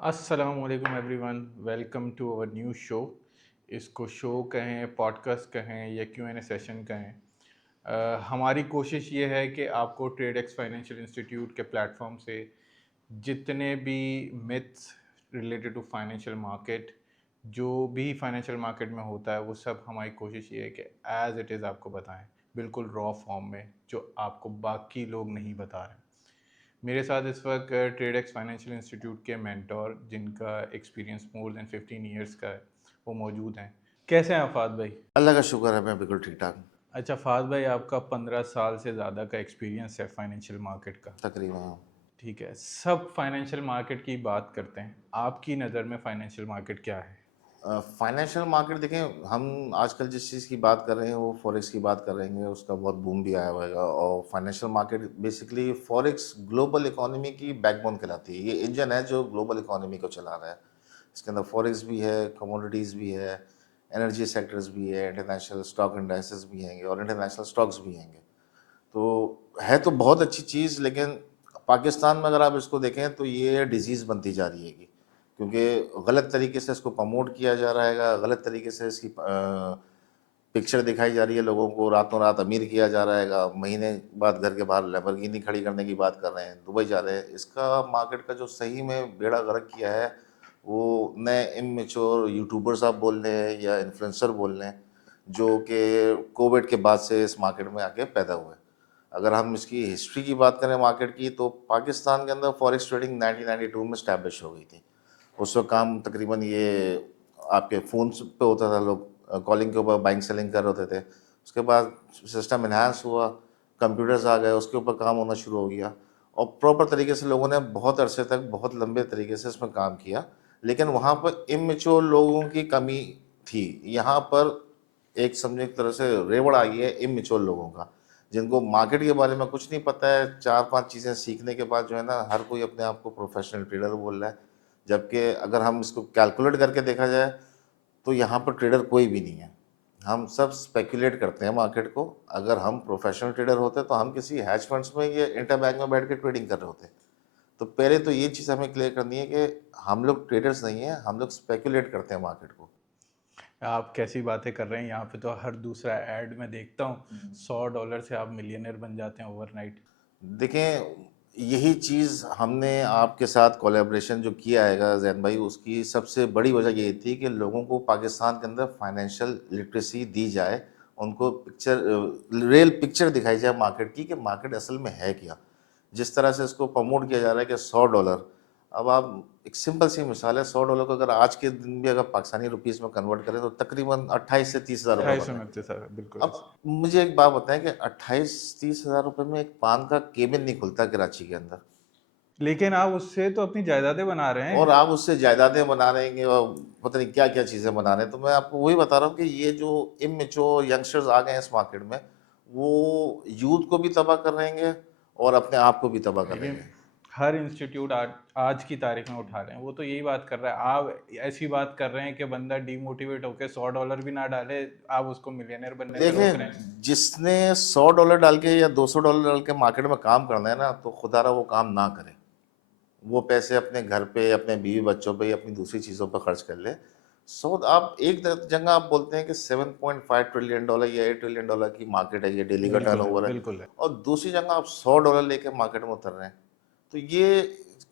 अस्सलाम वालेकुम everyone, welcome to our new show. इसको शो कहें, पॉडकास्ट कहें या Q&A सेशन कहें। हमारी कोशिश ये है कि आपको ट्रेडेक्स फाइनेंशियल इंस्टीट्यूट के प्लेटफॉर्म से जितने भी myths related to financial market, जो भी फाइनेंशियल मार्केट में होता है, वो सब हमारी कोशिश ये है कि एज़ इट इज़ आपको बताएं, बिल्कुल रॉ फॉर्म में, जो आपको बाकी लोग नहीं बता रहे। मेरे साथ इस वक्त ट्रेडेक्स फाइनेंशियल इंस्टीट्यूट के मेंटोर, जिनका एक्सपीरियंस मोर देन 15 इयर्स का है, वो मौजूद हैं। कैसे हैं आफाद भाई? अल्लाह का शुक्र है, मैं बिल्कुल ठीक ठाक। अच्छा फाद भाई, आपका 15 साल से ज़्यादा का एक्सपीरियंस है फाइनेंशियल मार्केट का। तकरीबन ठीक है, सब फाइनेंशियल मार्केट की बात करते हैं। आपकी नज़र में फाइनेंशियल मार्केट क्या है? फाइनेंशियल मार्केट देखें, हम आजकल जिस चीज़ की बात कर रहे हैं वो फॉरेक्स की बात कर रहे हैं। उसका बहुत बूम भी आया होगा और financial market basically forex global economy की बैकबोन कहलाती है। ये इंजन है जो ग्लोबल इकोनॉमी को चला रहा है। इसके अंदर फॉरेक्स भी है, कमोडिटीज़ भी है, एनर्जी सेक्टर्स भी है, इंटरनेशनल स्टॉक इंडाइसेस भी हैं और इंटरनेशनल स्टॉक्स भी हैं। तो है तो बहुत अच्छी चीज़, लेकिन पाकिस्तान में अगर आप इसको देखें तो ये डिज़ीज़ बनती जा रही है, क्योंकि गलत तरीके से इसको प्रमोट किया जा रहा है, गलत तरीके से इसकी पिक्चर दिखाई जा रही है, लोगों को रातों रात अमीर किया जा रहा है, महीने बाद घर के बाहर लैम्बोर्गिनी खड़ी करने की बात कर रहे हैं, दुबई जा रहे हैं। इसका मार्केट का जो सही में बेड़ा गर्क किया है वो नए इमेच्योर यूट्यूबर्स आप बोल रहे हैं या इन्फ्लुएंसर बोल रहे हैं, जो कि कोविड के बाद से इस मार्केट में आके पैदा हुए। अगर हम इसकी हिस्ट्री की बात करें मार्केट की, तो पाकिस्तान के अंदर फॉरेक्स ट्रेडिंग 1992 में स्टैब्लिश हो गई थी। उस वक्त काम तकरीबन ये आपके फ़ोन पे होता था, लोग कॉलिंग के ऊपर बाइंग सेलिंग कर रहे होते थे। उसके बाद सिस्टम इन्हांस हुआ, कंप्यूटर्स आ गए, उसके ऊपर काम होना शुरू हो गया और प्रॉपर तरीके से लोगों ने बहुत अरसे तक बहुत लंबे तरीके से इसमें काम किया। लेकिन वहाँ पर इमेच्योर लोगों की कमी थी। यहाँ पर एक समझे एक तरह से रेवड़ आ गई है इमेच्योर लोगों का, जिनको मार्केट के बारे में कुछ नहीं पता है। 4-5 चीज़ें सीखने के बाद जो है ना, हर कोई अपने आप को प्रोफेशनल ट्रेडर बोल रहा है। जबकि अगर हम इसको कैलकुलेट करके देखा जाए तो यहाँ पर ट्रेडर कोई भी नहीं है। हम सब स्पेकुलेट करते हैं मार्केट को। अगर हम प्रोफेशनल ट्रेडर होते तो हम किसी हैज फंड्स में या इंटरबैंक में बैठ के ट्रेडिंग कर रहे होते। तो पहले तो ये चीज़ हमें क्लियर करनी है कि हम लोग ट्रेडर्स नहीं हैं, हम लोग स्पेकुलेट करते हैं मार्केट को। आप कैसी बातें कर रहे हैं? यहाँ पे तो हर दूसरा ऐड में देखता हूँ, $100 से आप मिलियनर बन जाते हैं ओवरनाइट। देखें, यही चीज़ हमने आपके साथ कोलैबोरेशन जो किया है ज़ैन भाई, उसकी सबसे बड़ी वजह ये थी कि लोगों को पाकिस्तान के अंदर फाइनेंशियल लिटरेसी दी जाए, उनको रियल पिक्चर दिखाई जाए मार्केट की, कि मार्केट असल में है क्या। जिस तरह से इसको प्रमोट किया जा रहा है कि $100, अब आप एक सिंपल सी मिसाल है, $100 को अगर आज के दिन भी अगर पाकिस्तानी रुपीज़ में कन्वर्ट करें तो तकरीबन 28 से 30 हज़ार रुपये ढाई बन सौ रहे हैं। उनतीस सर, बिल्कुल अब ऐसे। मुझे एक बात बताएं कि 28-30 हज़ार रुपये में एक पान का केबिन नहीं खुलता कराची के अंदर, लेकिन आप उससे तो अपनी जायदादें बना रहे और हैं। आप उससे जायदादें बना रहे हैं और पता नहीं क्या क्या चीज़ें बना रहे हैं। तो मैं आपको वही बता रहा हूँ कि ये जो इमेच्योर यंगस्टर्स आ गए हैं इस मार्केट में, वो यूथ को भी तबाह कर रहे हैं और अपने आप को भी तबाह कर रहे लेकिन हैं। हर इंस्टीट्यूट आज की तारीख में उठा रहे हैं, वो तो यही बात कर रहा है। आप ऐसी बात कर रहे हैं कि बंदा डीमोटिवेट होकर $100 भी ना डाले, आप उसको मिलियनर बनने से रोक रहे हैं। देखें, जिसने $100 डाल के या $200 डाल के मार्केट में काम करना है ना, तो खुदारा वो काम ना करे। वो पैसे अपने घर पे, अपने बीवी बच्चों पे या अपनी दूसरी चीज़ों पर खर्च कर ले। आप एक जगह आप बोलते हैं कि $7.5 ट्रिलियन या $8 ट्रिलियन की मार्केट है, ये डेली का बिल्कुल है, टर्नओवर है, बिल्कुल है। और दूसरी जगह आप $100 लेके मार्केट में उतर रहे हैं। तो ये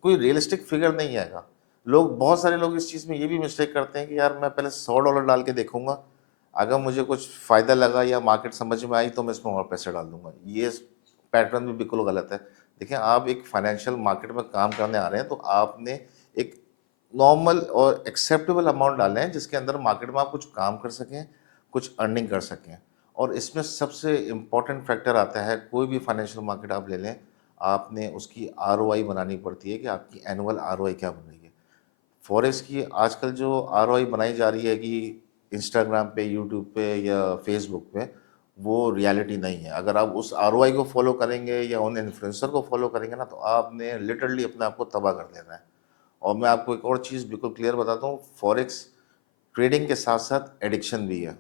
कोई रियलिस्टिक फिगर नहीं आएगा। बहुत सारे लोग इस चीज़ में ये भी मिस्टेक करते हैं कि यार मैं पहले $100 डाल के देखूंगा, अगर मुझे कुछ फ़ायदा लगा या मार्केट समझ में आई तो मैं इसमें और पैसे डाल दूंगा। ये पैटर्न भी बिल्कुल गलत है। देखिए, आप एक फाइनेंशियल मार्केट में काम करने आ रहे हैं तो आपने एक नॉर्मल और एक्सेप्टेबल अमाउंट डालें हैं, जिसके अंदर मार्केट में आप कुछ काम कर सकें, कुछ अर्निंग कर सकें। और इसमें सबसे इम्पोर्टेंट फैक्टर आता है, कोई भी फाइनेंशियल मार्केट आप ले लें, आपने उसकी आरओआई बनानी पड़ती है कि आपकी एनुअल आरओआई क्या बन रही है। फॉरेक्स की आजकल जो आरओआई बनाई जा रही है कि इंस्टाग्राम पे, यूट्यूब पे या फेसबुक पे, वो रियलिटी नहीं है। अगर आप उस आरओआई को फॉलो करेंगे या उन इन्फ्लुएंसर को फॉलो करेंगे ना, तो आपने लिटरली अपने आप को तबाह कर देना है। और मैं आपको एक और चीज़ बिल्कुल क्लियर बताता हूँ, फॉरेक्स ट्रेडिंग के साथ साथ एडिक्शन भी है।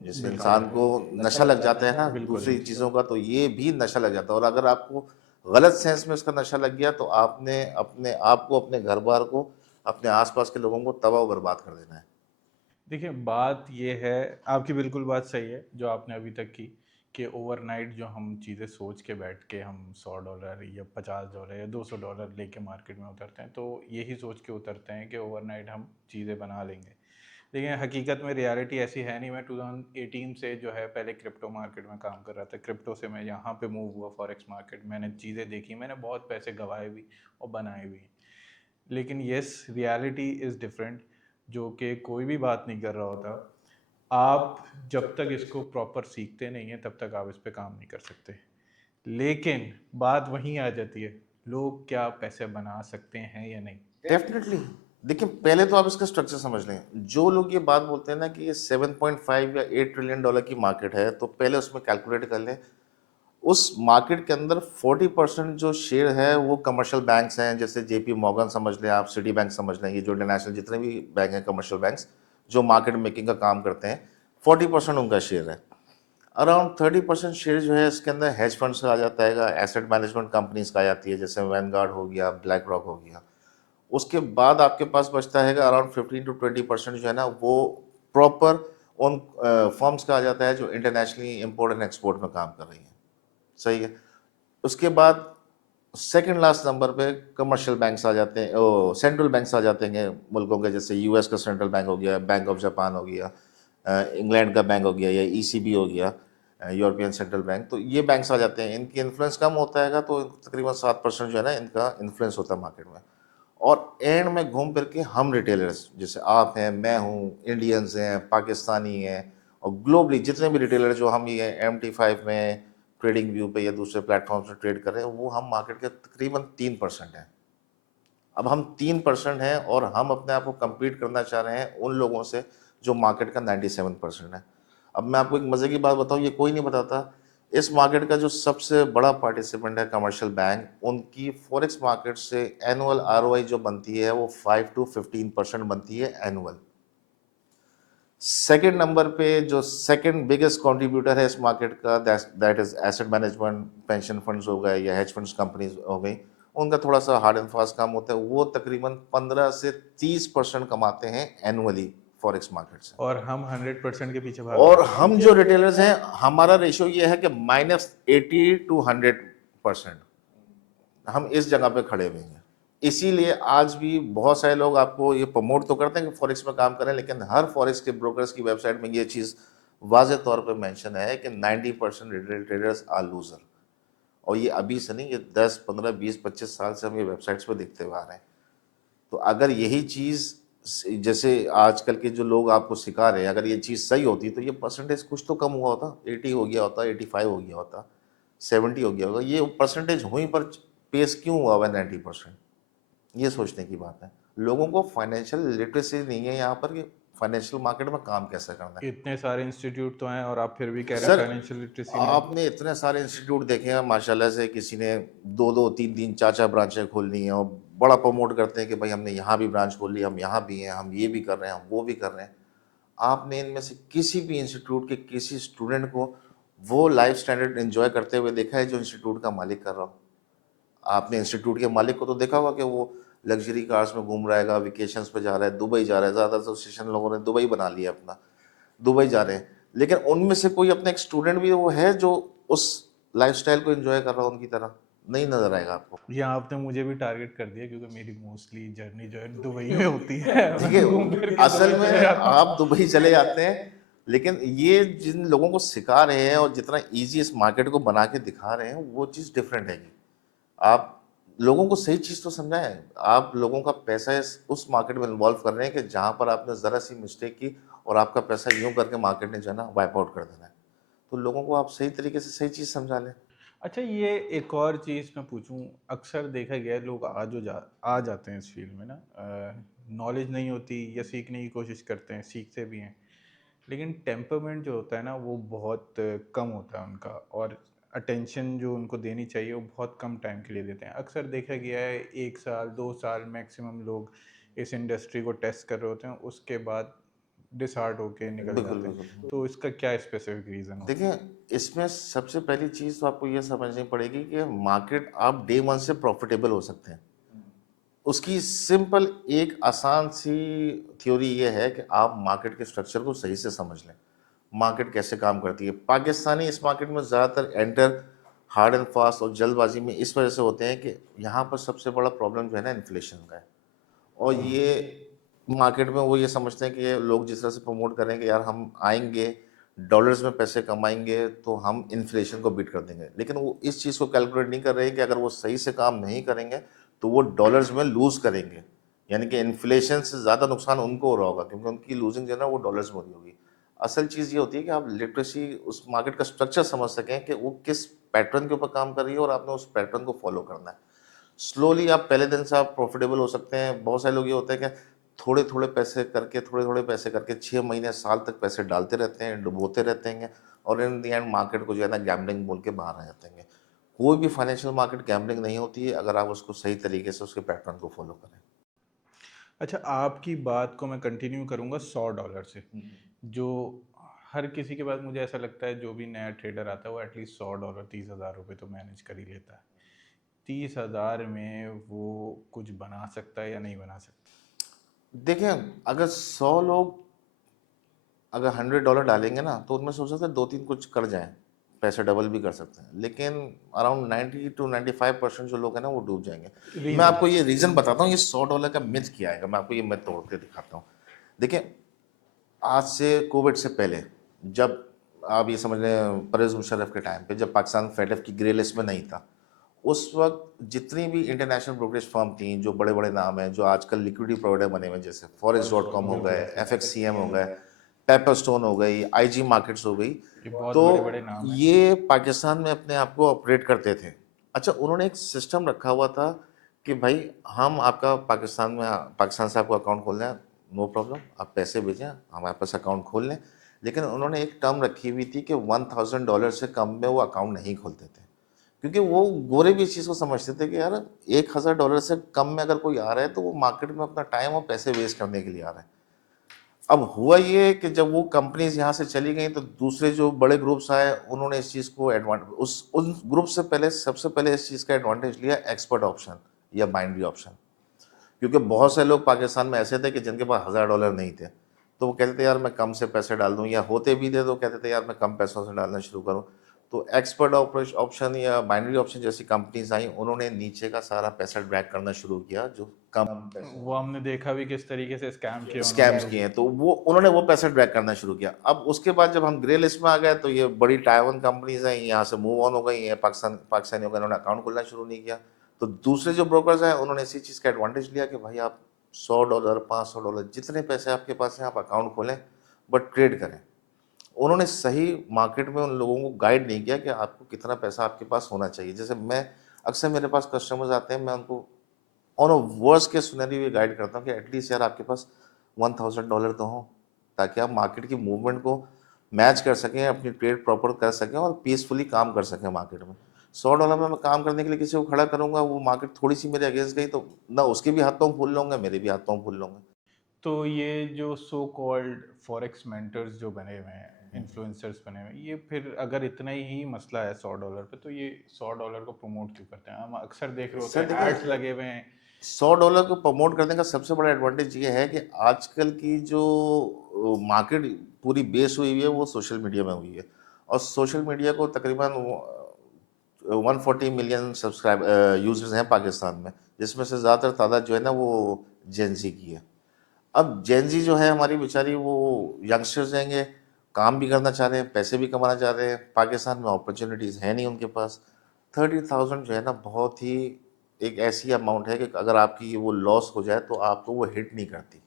जैसे बिल्कुल इंसान है, को नशा लग जाता है ना बिल्कुल है। दूसरी चीज़ों का, तो ये भी नशा लग जाता है। और अगर आपको गलत सेंस में इसका नशा लग गया तो आपने अपने आप को, अपने घर बार को, अपने आसपास के लोगों को तबाह बर्बाद कर देना है। देखिए बात ये है, आपकी बिल्कुल बात सही है जो आपने अभी तक की, कि ओवरनाइट जो हम चीज़ें सोच के बैठ के हम $100 या $50 या $200 लेके मार्केट में उतरते हैं, तो यही सोच के उतरते हैं कि ओवरनाइट हम चीज़ें बना लेंगे। लेकिन हकीकत में रियलिटी ऐसी है नहीं। मैं 2018 से जो है पहले क्रिप्टो मार्केट में काम कर रहा था। क्रिप्टो से मैं यहाँ पे मूव हुआ फॉरेक्स मार्केट, मैंने चीज़ें देखी, मैंने बहुत पैसे गंवाए भी और बनाए भी। लेकिन यस, रियलिटी इज़ डिफरेंट, जो कि कोई भी बात नहीं कर रहा होता। आप जब तक इसको प्रॉपर सीखते नहीं हैं तब तक आप इस पे काम नहीं कर सकते। लेकिन बात वहीं आ जाती है, लोग क्या पैसे बना सकते हैं या नहीं? डेफिनेटली। देखिए, पहले तो आप इसका स्ट्रक्चर समझ लें। जो लोग ये बात बोलते हैं ना कि ये 7.5 या $8 ट्रिलियन की मार्केट है, तो पहले उसमें कैलकुलेट कर लें। उस मार्केट के अंदर 40% जो शेयर है वो कमर्शियल बैंक्स हैं, जैसे जेपी मॉर्गन समझ लें आप, सिटी बैंक समझ लें, ये जो इंटरनेशनल जितने भी बैंक हैं कमर्शियल बैंक्स जो मार्केट मेकिंग का काम करते हैं, 40% उनका शेयर है। अराउंड 30% शेयर जो है इसके अंदर हेज फंड्स का आ जाता है, एसेट मैनेजमेंट कंपनीज का आ जाती है, जैसे वैनगार्ड हो गया, ब्लैक रॉक हो गया। उसके बाद आपके पास बचता है अराउंड 15 to 20% जो है ना, वो प्रॉपर उन फर्म्स का आ जाता है जो इंटरनेशनली इंपोर्ट एंड एक्सपोर्ट में काम कर रही हैं। सही है। उसके बाद सेकंड लास्ट नंबर पे कमर्शियल बैंक्स आ जाते हैं, सेंट्रल बैंक्स आ जाते हैं मुल्कों के, जैसे यूएस का सेंट्रल बैंक हो गया, बैंक ऑफ जापान हो गया, इंग्लैंड का बैंक हो गया, या ईसीबी हो गया, यूरोपियन सेंट्रल बैंक। तो ये बैंक्स आ जाते हैं, इनकी इन्फ्लुएंस कम होता है, तो तकरीबन 7% जो है ना इनका इन्फ्लुएंस होता है मार्केट में। और एंड में घूम फिर के हम रिटेलर्स, जैसे आप हैं, मैं हूँ, इंडियंस हैं, पाकिस्तानी हैं, और ग्लोबली जितने भी रिटेलर जो हम ये MT5 में, ट्रेडिंग व्यू पे या दूसरे प्लेटफॉर्म से ट्रेड कर रहे हैं, वो हम मार्केट के तकरीबन 3% हैं। अब हम 3% हैं और हम अपने आप को compete करना चाह रहे हैं उन लोगों से जो मार्केट का 97% है। अब मैं आपको एक मजे की बात बताऊं, ये कोई नहीं बताता। इस मार्केट का जो सबसे बड़ा पार्टिसिपेंट है कमर्शियल बैंक, उनकी फॉरेक्स मार्केट से एनुअल ROI जो बनती है वो 5 to 15% बनती है एनुअल। सेकेंड नंबर पे जो सेकेंड बिगेस्ट कंट्रीब्यूटर है इस मार्केट का, that is asset management, pension funds हो गए या हेज फंड्स कंपनीज हो गई। उनका थोड़ा सा हार्ड एंड फास्ट काम होता है, वो तकरीबन 15 से 30% कमाते हैं एनुअली फॉरेक्स मार्केट से। और हम 100% के पीछे भाग रहे और हैं। हम जो रिटेलर्स हैं, हमारा रेशियो ये है कि -80 to 100%। हम इस जगह पे खड़े हुए हैं। इसीलिए आज भी बहुत सारे लोग आपको ये प्रमोट तो करते हैं कि फॉरेक्स में काम करें, लेकिन हर फॉरेक्स के ब्रोकर्स की वेबसाइट में ये चीज़ वाज़ेह तौर पे मेंशन है कि 90% रिटेल ट्रेडर्स आर लूजर। और ये अभी से नहीं, ये 10, 15, 20, 25 साल से हम ये वेबसाइट्स पे देखते हुए आ रहे हैं। तो अगर यही चीज़ जैसे आजकल के जो लोग आपको सिखा रहे हैं, अगर ये चीज़ सही होती तो ये परसेंटेज कुछ तो कम हुआ होता, 80 हो गया होता, 85 हो गया होता, 70 हो गया होगा। ये परसेंटेज हुई पर पेस क्यों हुआ हुआ 90%? ये सोचने की बात है। लोगों को फाइनेंशियल लिटरेसी नहीं है यहाँ पर कि फाइनेंशियल मार्केट में काम कैसे करना है। इतने सारे इंस्टीट्यूट तो हैं और आप फिर भी कह रहे हैं सर, फाइनेंशियल लिटरेसी नहीं। आपने इतने सारे इंस्टीट्यूट देखे हैं माशाल्लाह से, किसी ने 2-2, 3-3, 4-4 ब्रांचें खोलनी है और बड़ा प्रमोट करते हैं कि भाई हमने यहाँ भी ब्रांच खोल ली, हम यहाँ भी हैं, हम ये भी कर रहे हैं, हम वो भी कर रहे हैं। आपने इनमें से किसी भी इंस्टीट्यूट के किसी स्टूडेंट को वो लाइफ स्टैंडर्ड एंजॉय करते हुए देखा है जो इंस्टीट्यूट का मालिक कर रहा हो? आपने इंस्टीट्यूट के मालिक को तो देखा होगा कि वो लग्जरी कार्स में घूम रहा है, वेकेशंस पे जा रहा है, दुबई जा रहा है। ज़्यादा एसोसिएशन लोगों ने दुबई बना लिया अपना, दुबई जा रहे हैं। लेकिन उनमें से कोई अपना एक स्टूडेंट भी वो है जो उस लाइफस्टाइल को एंजॉय कर रहा हो उनकी तरह? नहीं नजर आएगा आपको। यहाँ आपने मुझे भी टारगेट कर दिया, क्योंकि मेरी मोस्टली जर्नी जो है दुबई में होती है। मैं घूम फिर देखिए, के दुबई असल चले में जाता आप हूँ। दुबई चले जाते हैं, लेकिन ये जिन लोगों को सिखा रहे हैं और जितना इजी इस मार्केट को बना के दिखा रहे हैं, वो चीज़ डिफरेंट है। आप लोगों को सही चीज़ तो समझाएं। आप लोगों का पैसा उस मार्केट में इन्वॉल्व कर रहे हैं कि जहां पर आपने ज़रा सी मिस्टेक की और आपका पैसा यूं करके मार्केट ने जो है ना वाइप आउट कर देना है। तो लोगों को आप सही तरीके से सही चीज़ समझा लें। अच्छा, ये एक और चीज़ मैं पूछूं, अक्सर देखा गया है लोग आ जाते हैं इस फील्ड में ना, नॉलेज नहीं होती या सीखने की कोशिश करते हैं, सीखते भी हैं, लेकिन टेम्परमेंट जो होता है ना वो बहुत कम होता है उनका, और अटेंशन जो उनको देनी चाहिए वो बहुत कम टाइम के लिए देते हैं। अक्सर देखा गया है 1 साल 2 साल मैक्सिमम लोग इस इंडस्ट्री को टेस्ट कर रहे होते हैं, उसके बाद डिसहार्ट होके निकल बिल्कुल जाते हैं। बिल्कुल। तो इसका क्या स्पेसिफिक रीज़न होता देखिए, इसमें सबसे पहली चीज़ तो आपको ये समझनी पड़ेगी कि मार्केट आप डे वन से प्रॉफिटेबल हो सकते हैं। उसकी सिंपल एक आसान सी थ्योरी ये है कि आप मार्केट के स्ट्रक्चर को सही से समझ लें। मार्केट कैसे काम करती है। पाकिस्तानी इस मार्केट में ज़्यादातर एंटर हार्ड एंड फास्ट और जल्दबाजी में इस वजह से होते हैं कि यहाँ पर सबसे बड़ा प्रॉब्लम जो है ना इन्फ्लेशन का है। और ये मार्केट में वो ये समझते हैं कि ये लोग जिस तरह से प्रमोट कर रहे हैं कि यार हम आएंगे डॉलर्स में पैसे कमाएंगे तो हम इन्फ्लेशन को बीट कर देंगे, लेकिन वो इस चीज़ को कैलकुलेट नहीं कर रहे हैं कि अगर वो सही से काम नहीं करेंगे तो वो डॉलर्स में लूज करेंगे, यानी कि इन्फ्लेशन से ज़्यादा नुकसान उनको हो रहा होगा क्योंकि उनकी लूजिंग जो है ना वो डॉलर्स में हो रही होगी। असल चीज़ ये होती है कि आप लिटरेसी उस मार्केट का स्ट्रक्चर समझ सकें कि वो किस पैटर्न के ऊपर काम कर रही है और आपने उस पैटर्न को फॉलो करना है। स्लोली आप पहले दिन से आप प्रॉफिटेबल हो सकते हैं। बहुत सारे लोग ये होते हैं कि थोड़े-थोड़े पैसे करके 6 महीने, साल तक पैसे डालते रहते हैं, डुबोते रहते हैं और इन द एंड मार्केट को जो है ना गैम्बलिंग बोल के बाहर आ जाते हैं। कोई भी फाइनेंशियल मार्केट गैम्बलिंग नहीं होती है अगर आप उसको सही तरीके से उसके पैटर्न को फॉलो करें। अच्छा, आपकी बात को मैं कंटिन्यू करूँगा $100 से। जो हर किसी के पास मुझे ऐसा लगता है जो भी नया ट्रेडर आता है वो एटलीस्ट $100 30,000 तो मैनेज कर ही लेता है। 30,000 में वो कुछ बना सकता है या नहीं बना सकता? देखिए, अगर 100 लोग अगर $100 डालेंगे ना तो उनमें से हो सकता है 2-3 कुछ कर जाएँ, पैसे डबल भी कर सकते हैं। लेकिन अराउंड 90 टू 95% जो लोग हैं ना वो डूब जाएँगे। मैं रीज़न? आपको ये रीज़न बताता हूँ, ये $100 का मिथ क्या है, मैं आपको ये मिथ तोड़ के दिखाता हूँ। देखिए, आज से कोविड से पहले जब आप ये समझ लें परवेज़ मुशर्रफ के टाइम पे जब पाकिस्तान फेडएफ की ग्रे लिस्ट में नहीं था, उस वक़्त जितनी भी इंटरनेशनल ब्रोकरेज फर्म थी, जो बड़े-बड़े नाम हैं, जो आजकल लिक्विडिटी प्रोवाइडर बने हुए हैं, जैसे फॉरेक्स.com हो गए, बिल्कुल। एफएक्ससीएम हो गए, पेपरस्टोन हो गई, आईजी मार्केट्स हो गई, ये बहुत बड़े-बड़े तो नाम हैं। ये पाकिस्तान में अपने आप को ऑपरेट करते थे। अच्छा, उन्होंने एक सिस्टम रखा हुआ था कि भाई हम आपका पाकिस्तान से आपको अकाउंट खोलना है, नो प्रॉब्लम, आप पैसे भेजें, हमारे पास अकाउंट खोल लें। लेकिन उन्होंने एक टर्म रखी हुई थी कि $1000 से कम में वो अकाउंट नहीं खोलते थे। क्योंकि वो गोरे भी इस चीज़ को समझते थे कि यार $1000 से कम में अगर कोई आ रहा है तो वो मार्केट में अपना टाइम और पैसे वेस्ट करने के लिए आ रहा है। अब हुआ ये कि जब वो कंपनीज़ यहाँ से चली गई तो दूसरे जो बड़े ग्रुप्स आए उन्होंने इस चीज़ को एडवांट उस उन ग्रुप से पहले सबसे पहले इस चीज़ का एडवांटेज लिया एक्सपर्ट ऑप्शन या बाइनरी ऑप्शन। क्योंकि बहुत से लोग पाकिस्तान में ऐसे थे कि जिनके पास $1000 नहीं थे। तो वो कहते थे यार मैं कम से पैसे डाल दूँ, या होते भी थे तो कहते थे यार मैं कम पैसों से डालना शुरू करूँ। तो एक्सपर्ट ऑप्शन या बाइनरी ऑप्शन जैसी कंपनीज़ आई, उन्होंने नीचे का सारा पैसा ड्रैग करना शुरू किया जो कम पैसे वो हमने देखा भी किस तरीके से स्कैम किया उन्होंने स्कैम्स तो। किए हैं, तो वो उन्होंने वो पैसा ड्रैग करना शुरू किया। अब उसके बाद जब हम ग्रे लिस्ट में आ गए तो ये बड़ी टाइवन कंपनीज़ हैं, यहाँ से मूव ऑन हो गई हैं, पाकिस्तानियों का इन्होंने अकाउंट खोलना शुरू नहीं किया। तो दूसरे जो ब्रोकर्स हैं उन्होंने इसी चीज़ का एडवांटेज लिया कि भाई आप $100, $500 जितने पैसे आपके पास हैं आप अकाउंट खोलें, बट ट्रेड करें। उन्होंने सही मार्केट में उन लोगों को गाइड नहीं किया कि आपको कितना पैसा आपके पास होना चाहिए। जैसे मैं अक्सर मेरे पास कस्टमर्स आते हैं, मैं उनको on a worst case scenario ये गाइड करता हूँ कि एटलीस्ट यार आपके पास $1000 तो हो, ताकि आप मार्केट की मूवमेंट को मैच कर सकें, अपनी ट्रेड प्रॉपर कर सकें और पीसफुली काम कर सकें मार्केट में। $100 में मैं काम करने के लिए किसी को खड़ा करूँगा, वो मार्केट थोड़ी सी मेरे अगेंस्ट गई तो ना उसके भी हाथ पाँव फूल लूँगा, मेरे भी हाथ पाँव फूल लूँगा। तो ये जो सो कॉल्ड फॉरेक्स मेंटर्स जो बने हुए हैं, इन्फ्लुएंसर्स बने हुए हैं, ये फिर अगर इतना ही मसला है $100 पे तो ये $100 को प्रमोट क्यों करते हैं? हम अक्सर देख रहे होते सर हैं देखिए, एड्स लगे हुए हैं। $100 को प्रमोट करने का सबसे बड़ा एडवांटेज ये है कि आजकल की जो मार्केट पूरी बेस हुई हुई है वो सोशल मीडिया में हुई है, और सोशल मीडिया को तकरीबन 140 मिलियन यूजर्स हैं पाकिस्तान में, जिसमें से ज़्यादातर तादाद जो है ना वो जेंजी की है। अब जेंजी जो है हमारी बेचारी वो यंगस्टर्स रहेंगे, काम भी करना चाह रहे हैं, पैसे भी कमाना चाह रहे हैं, पाकिस्तान में अपॉर्चुनिटीज़ है नहीं उनके पास। 30,000 जो है ना बहुत ही एक ऐसी अमाउंट है कि अगर आपकी वो लॉस हो जाए तो आपको वो हिट नहीं करती।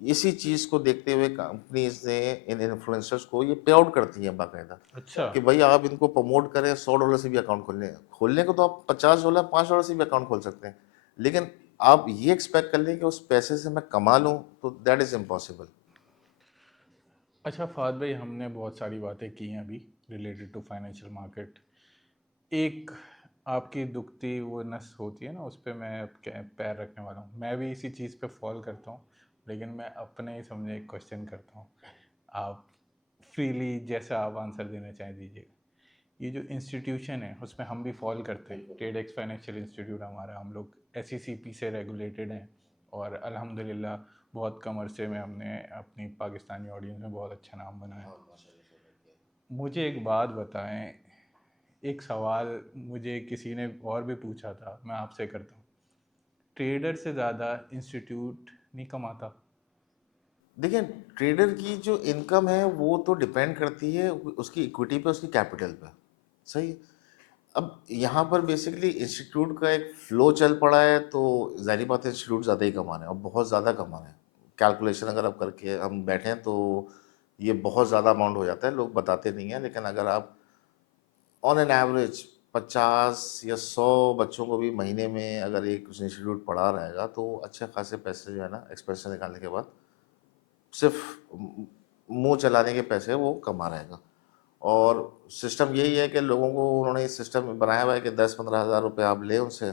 इसी चीज़ को देखते हुए कंपनीज़ ने इन इन्फ्लुएंसर्स को ये पे आउट करती हैं बाकायदा अच्छा। कि भाई आप इनको प्रमोट करें, $100 से भी अकाउंट खोलने को तो आप $50, $5 से भी अकाउंट खोल सकते हैं। लेकिन आप ये एक्सपेक्ट कर लें कि उस पैसे से मैं कमा लूँ, तो दैट इज़ इम्पॉसिबल। अच्छा फहद भाई, हमने बहुत सारी बातें की हैं अभी रिलेटेड टू फाइनेंशियल मार्केट। एक आपकी दुखती वो नस होती है ना, उस पे मैं अब पैर रखने वाला हूँ। मैं भी इसी चीज़ पे फॉल करता हूँ, लेकिन मैं अपने ही समझे एक क्वेश्चन करता हूँ। आप फ्रीली जैसा आप आंसर देना चाहें दीजिएगा। ये जो इंस्टीट्यूशन है उसमें हम भी फॉल करते हैं। ट्रेड एक्स फाइनेंशियल इंस्टीट्यूट हमारा, हम लोग SECP से रेगुलेटेड हैं और अल्हम्दुलिल्लाह बहुत कम अरसे में हमने अपनी पाकिस्तानी ऑडियंस में बहुत अच्छा नाम बनाया। मुझे एक बात बताएं, एक सवाल मुझे किसी ने और भी पूछा था, मैं आपसे करता हूँ। ट्रेडर से ज़्यादा इंस्टीट्यूट नहीं कमाता? देखिए, ट्रेडर की जो इनकम है वो तो डिपेंड करती है उसकी इक्विटी पे, उसकी कैपिटल पे। सही है। अब यहाँ पर बेसिकली इंस्टीट्यूट का एक फ्लो चल पड़ा है, तो ज़ाहिर बात है इंस्टीट्यूट ज़्यादा ही कमा रहे हैं और बहुत ज़्यादा कमा रहे हैं। कैलकुलेशन अगर आप करके हम बैठें तो ये बहुत ज़्यादा अमाउंट हो जाता है, लोग बताते नहीं हैं। लेकिन अगर आप ऑन एन एवरेज 50 या 100 बच्चों को भी महीने में अगर एक इंस्टीट्यूट पढ़ा रहेगा तो अच्छे खासे पैसे जो है ना, एक्सपेंशन निकालने के बाद सिर्फ मुंह चलाने के पैसे वो कमा रहेगा। और सिस्टम यही है कि लोगों को उन्होंने इस सिस्टम बनाया हुआ है कि 10-15 हज़ार रुपये आप लें उनसे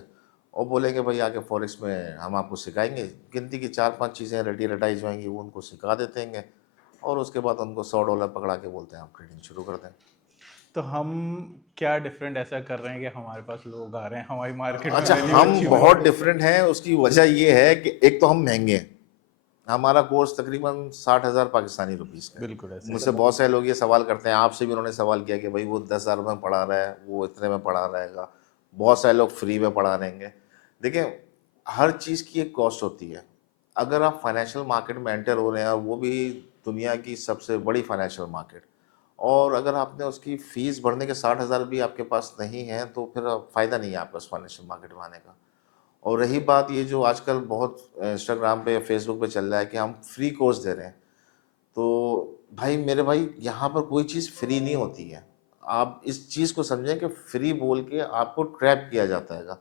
और बोलेंगे भाई आके फॉरेक्स में हम आपको सिखाएंगे। गिनती की 4-5 चीज़ें रटी रटाई जो आएंगी वो उनको सिखा देते हैं और उसके बाद उनको $100 पकड़ा के बोलते हैं आप ट्रेडिंग शुरू कर दें। तो हम क्या डिफरेंट ऐसा कर रहे हैं कि हमारे पास लोग आ रहे हैं, हमारी मार्केट में अच्छा, वैल्यू हम अच्छी बहुत बन डिफरेंट हैं। उसकी वजह ये है कि एक तो हम महंगे हैं। हमारा कोर्स तकरीबन 60,000 पाकिस्तानी रुपीस का है। बिल्कुल ऐसे मुझसे बहुत सारे लोग ये सवाल करते हैं, आपसे भी उन्होंने सवाल किया कि भाई वो 10,000 में पढ़ा रहा है, वो इतने में पढ़ा रहेगा। बहुत सारे लोग फ्री में पढ़ा रहेंगे। देखिए, हर चीज़ की एक कॉस्ट होती है। अगर आप फाइनेंशियल मार्केट में एंटर हो रहे हैं, वो भी दुनिया की सबसे बड़ी फाइनेंशियल मार्केट, और अगर आपने उसकी फ़ीस भरने के 60,000 भी आपके पास नहीं है तो फिर फ़ायदा नहीं है आपका उस फाइनेंशियल मार्केट में आने का। और रही बात ये जो आजकल बहुत इंस्टाग्राम पे फेसबुक पे चल रहा है कि हम फ्री कोर्स दे रहे हैं, तो भाई मेरे भाई यहाँ पर कोई चीज़ फ्री नहीं होती है। आप इस चीज़ को समझें कि फ्री बोल के आपको ट्रैप किया जाता है।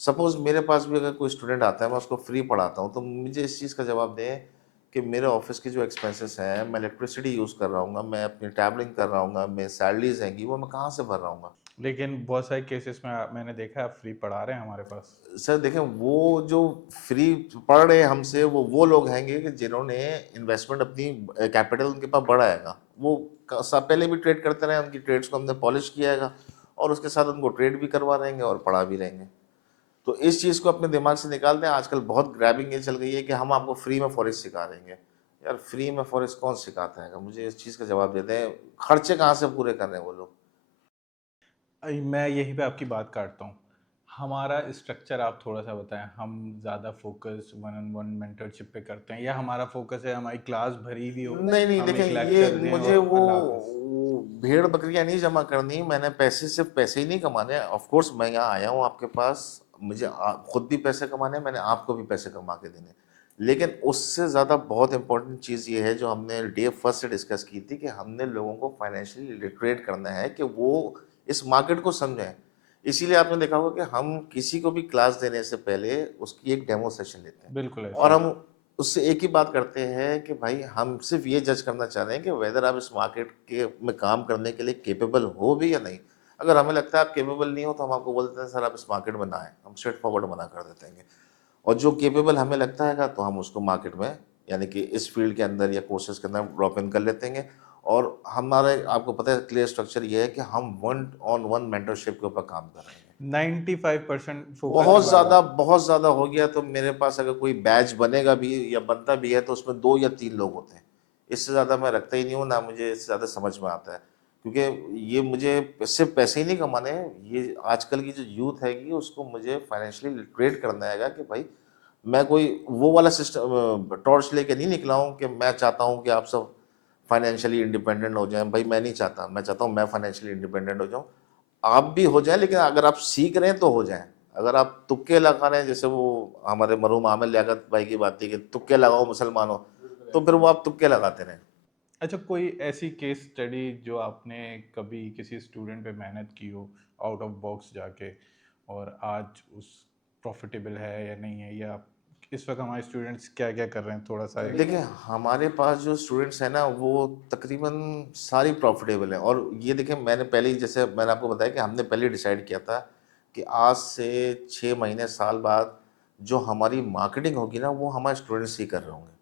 सपोज़ मेरे पास भी अगर कोई स्टूडेंट आता है, मैं उसको फ्री पढ़ाता हूँ, तो मुझे इस चीज़ का जवाब दें कि मेरे ऑफ़िस की जो एक्सपेंसेस हैं, मैं इलेक्ट्रिसिटी यूज़ कर रहा हूँगा, मैं अपनी ट्रैवलिंग कर रहा हूँगा, मेरी सैलरीज़ हैंगी, वो मैं कहाँ से भर रहा हूँगा? लेकिन बहुत सारे केसेस में मैंने देखा है आप फ्री पढ़ा रहे हैं हमारे पास। सर देखें, वो जो फ्री पढ़ रहे हैं हमसे वो लोग हैंगे कि जिन्होंने इन्वेस्टमेंट अपनी कैपिटल उनके पास बढ़ा हैगा। वो पहले भी ट्रेड करते रहे, उनकी ट्रेड्स को हमने पॉलिश किया हैगा और उसके साथ उनको ट्रेड भी करवा रहेंगे और पढ़ा भी रहेंगे। तो इस चीज़ को अपने दिमाग से निकाल दें। आजकल बहुत ग्रैबिंग ये चल गई है कि हम आपको फ्री में फॉरेक्स सिखा देंगे। यार फ्री में फॉरेक्स कौन सिखाता है? मुझे इस चीज़ का जवाब दे दें। खर्चे कहाँ से पूरे कर रहे हैं वो लोग? मैं यहीं पे आपकी बात काटता हूँ। हमारा स्ट्रक्चर आप थोड़ा सा बताएं। हम ज़्यादा focus one on one mentorship पे करते हैं या हमारा फोकस है हमारी क्लास भरी भी हो, नहीं नहीं, हम देखें एक ये लेक्चर दें मुझे और वो अल्लाह हाफिज़। वो भेड़ बकरियां नहीं जमा करनी। मैंने पैसे सिर्फ पैसे ही नहीं कमाने। ऑफ कोर्स मैं यहाँ आया हूँ आपके पास, मुझे खुद भी पैसे कमाने हैं, मैंने आपको भी पैसे कमा के देने हैं। लेकिन उससे ज़्यादा बहुत इंपॉर्टेंट चीज़ ये है जो हमने डे फर्स्ट से डिस्कस की थी कि हमने लोगों को फाइनेंशियली लिटरेट करना है कि वो इस मार्केट को समझें। इसीलिए आपने देखा होगा कि हम किसी को भी क्लास देने से पहले उसकी एक डेमो सेशन लेते हैं बिल्कुल ऐसे और ही। हम उससे एक ही बात करते हैं कि भाई हम सिर्फ ये जज करना चाह रहे हैं कि वेदर आप इस मार्केट के में काम करने के लिए केपेबल हो भी या नहीं। अगर हमें लगता है आप केपेबल नहीं हो तो हम आपको बोल देते हैं सर आप इस मार्केट में ना आए, हम स्ट्रेट फॉरवर्ड मना कर देते हैं। और जो केपेबल हमें लगता है तो हम उसको मार्केट में यानी कि इस फील्ड के अंदर या कोर्सेज के अंदर ड्रॉप इन कर लेते हैं। और हमारे आपको पता है क्लियर स्ट्रक्चर ये है कि हम वन ऑन वन मेंटरशिप के ऊपर काम कर रहे हैं। 95% फोकस हमारा। बहुत ज़्यादा हो गया तो मेरे पास अगर कोई बैच बनेगा भी या बनता भी है तो उसमें 2 या 3 लोग होते हैं। इससे ज़्यादा मैं रखता ही नहीं हूँ, ना मुझे इससे ज़्यादा समझ में आता है। क्योंकि ये मुझे सिर्फ पैसे ही नहीं कमाने हैं, ये आजकल की जो यूथ हैगी उसको मुझे फाइनेंशियली लिटरेट करना हैगा कि भाई मैं कोई वो वाला सिस्टम टॉर्च लेके नहीं निकला हूँ कि मैं चाहता हूँ कि आप सब फाइनेंशियली इंडिपेंडेंट हो जाएं। भाई मैं नहीं चाहता, मैं चाहता हूँ मैं फाइनेंशियली इंडिपेंडेंट हो जाऊँ, आप भी हो जाएं। लेकिन अगर आप सीख रहे हैं तो हो जाएं। अगर आप तुक्के लगा रहे हैं, जैसे वो हमारे मरहूम आमिर लियाकत भाई की बात थी कि तुक्के लगाओ मुसलमानों, तो फिर वो आप तुक्के लगाते रहें। अच्छा, कोई ऐसी केस स्टडी जो आपने कभी किसी स्टूडेंट पे मेहनत की हो आउट ऑफ बॉक्स जाके और आज उस प्रॉफिटेबल है या नहीं है, या इस वक्त हमारे स्टूडेंट्स क्या क्या कर रहे हैं, थोड़ा सा एक। देखिए, हमारे पास जो स्टूडेंट्स हैं ना वो तकरीबन सारी प्रॉफिटेबल हैं। और ये देखें, मैंने पहले ही जैसे मैंने आपको बताया कि हमने पहले डिसाइड किया था कि आज से 6 महीने साल बाद जो हमारी मार्केटिंग होगी ना वो हमारे स्टूडेंट्स ही कर रहे होंगे।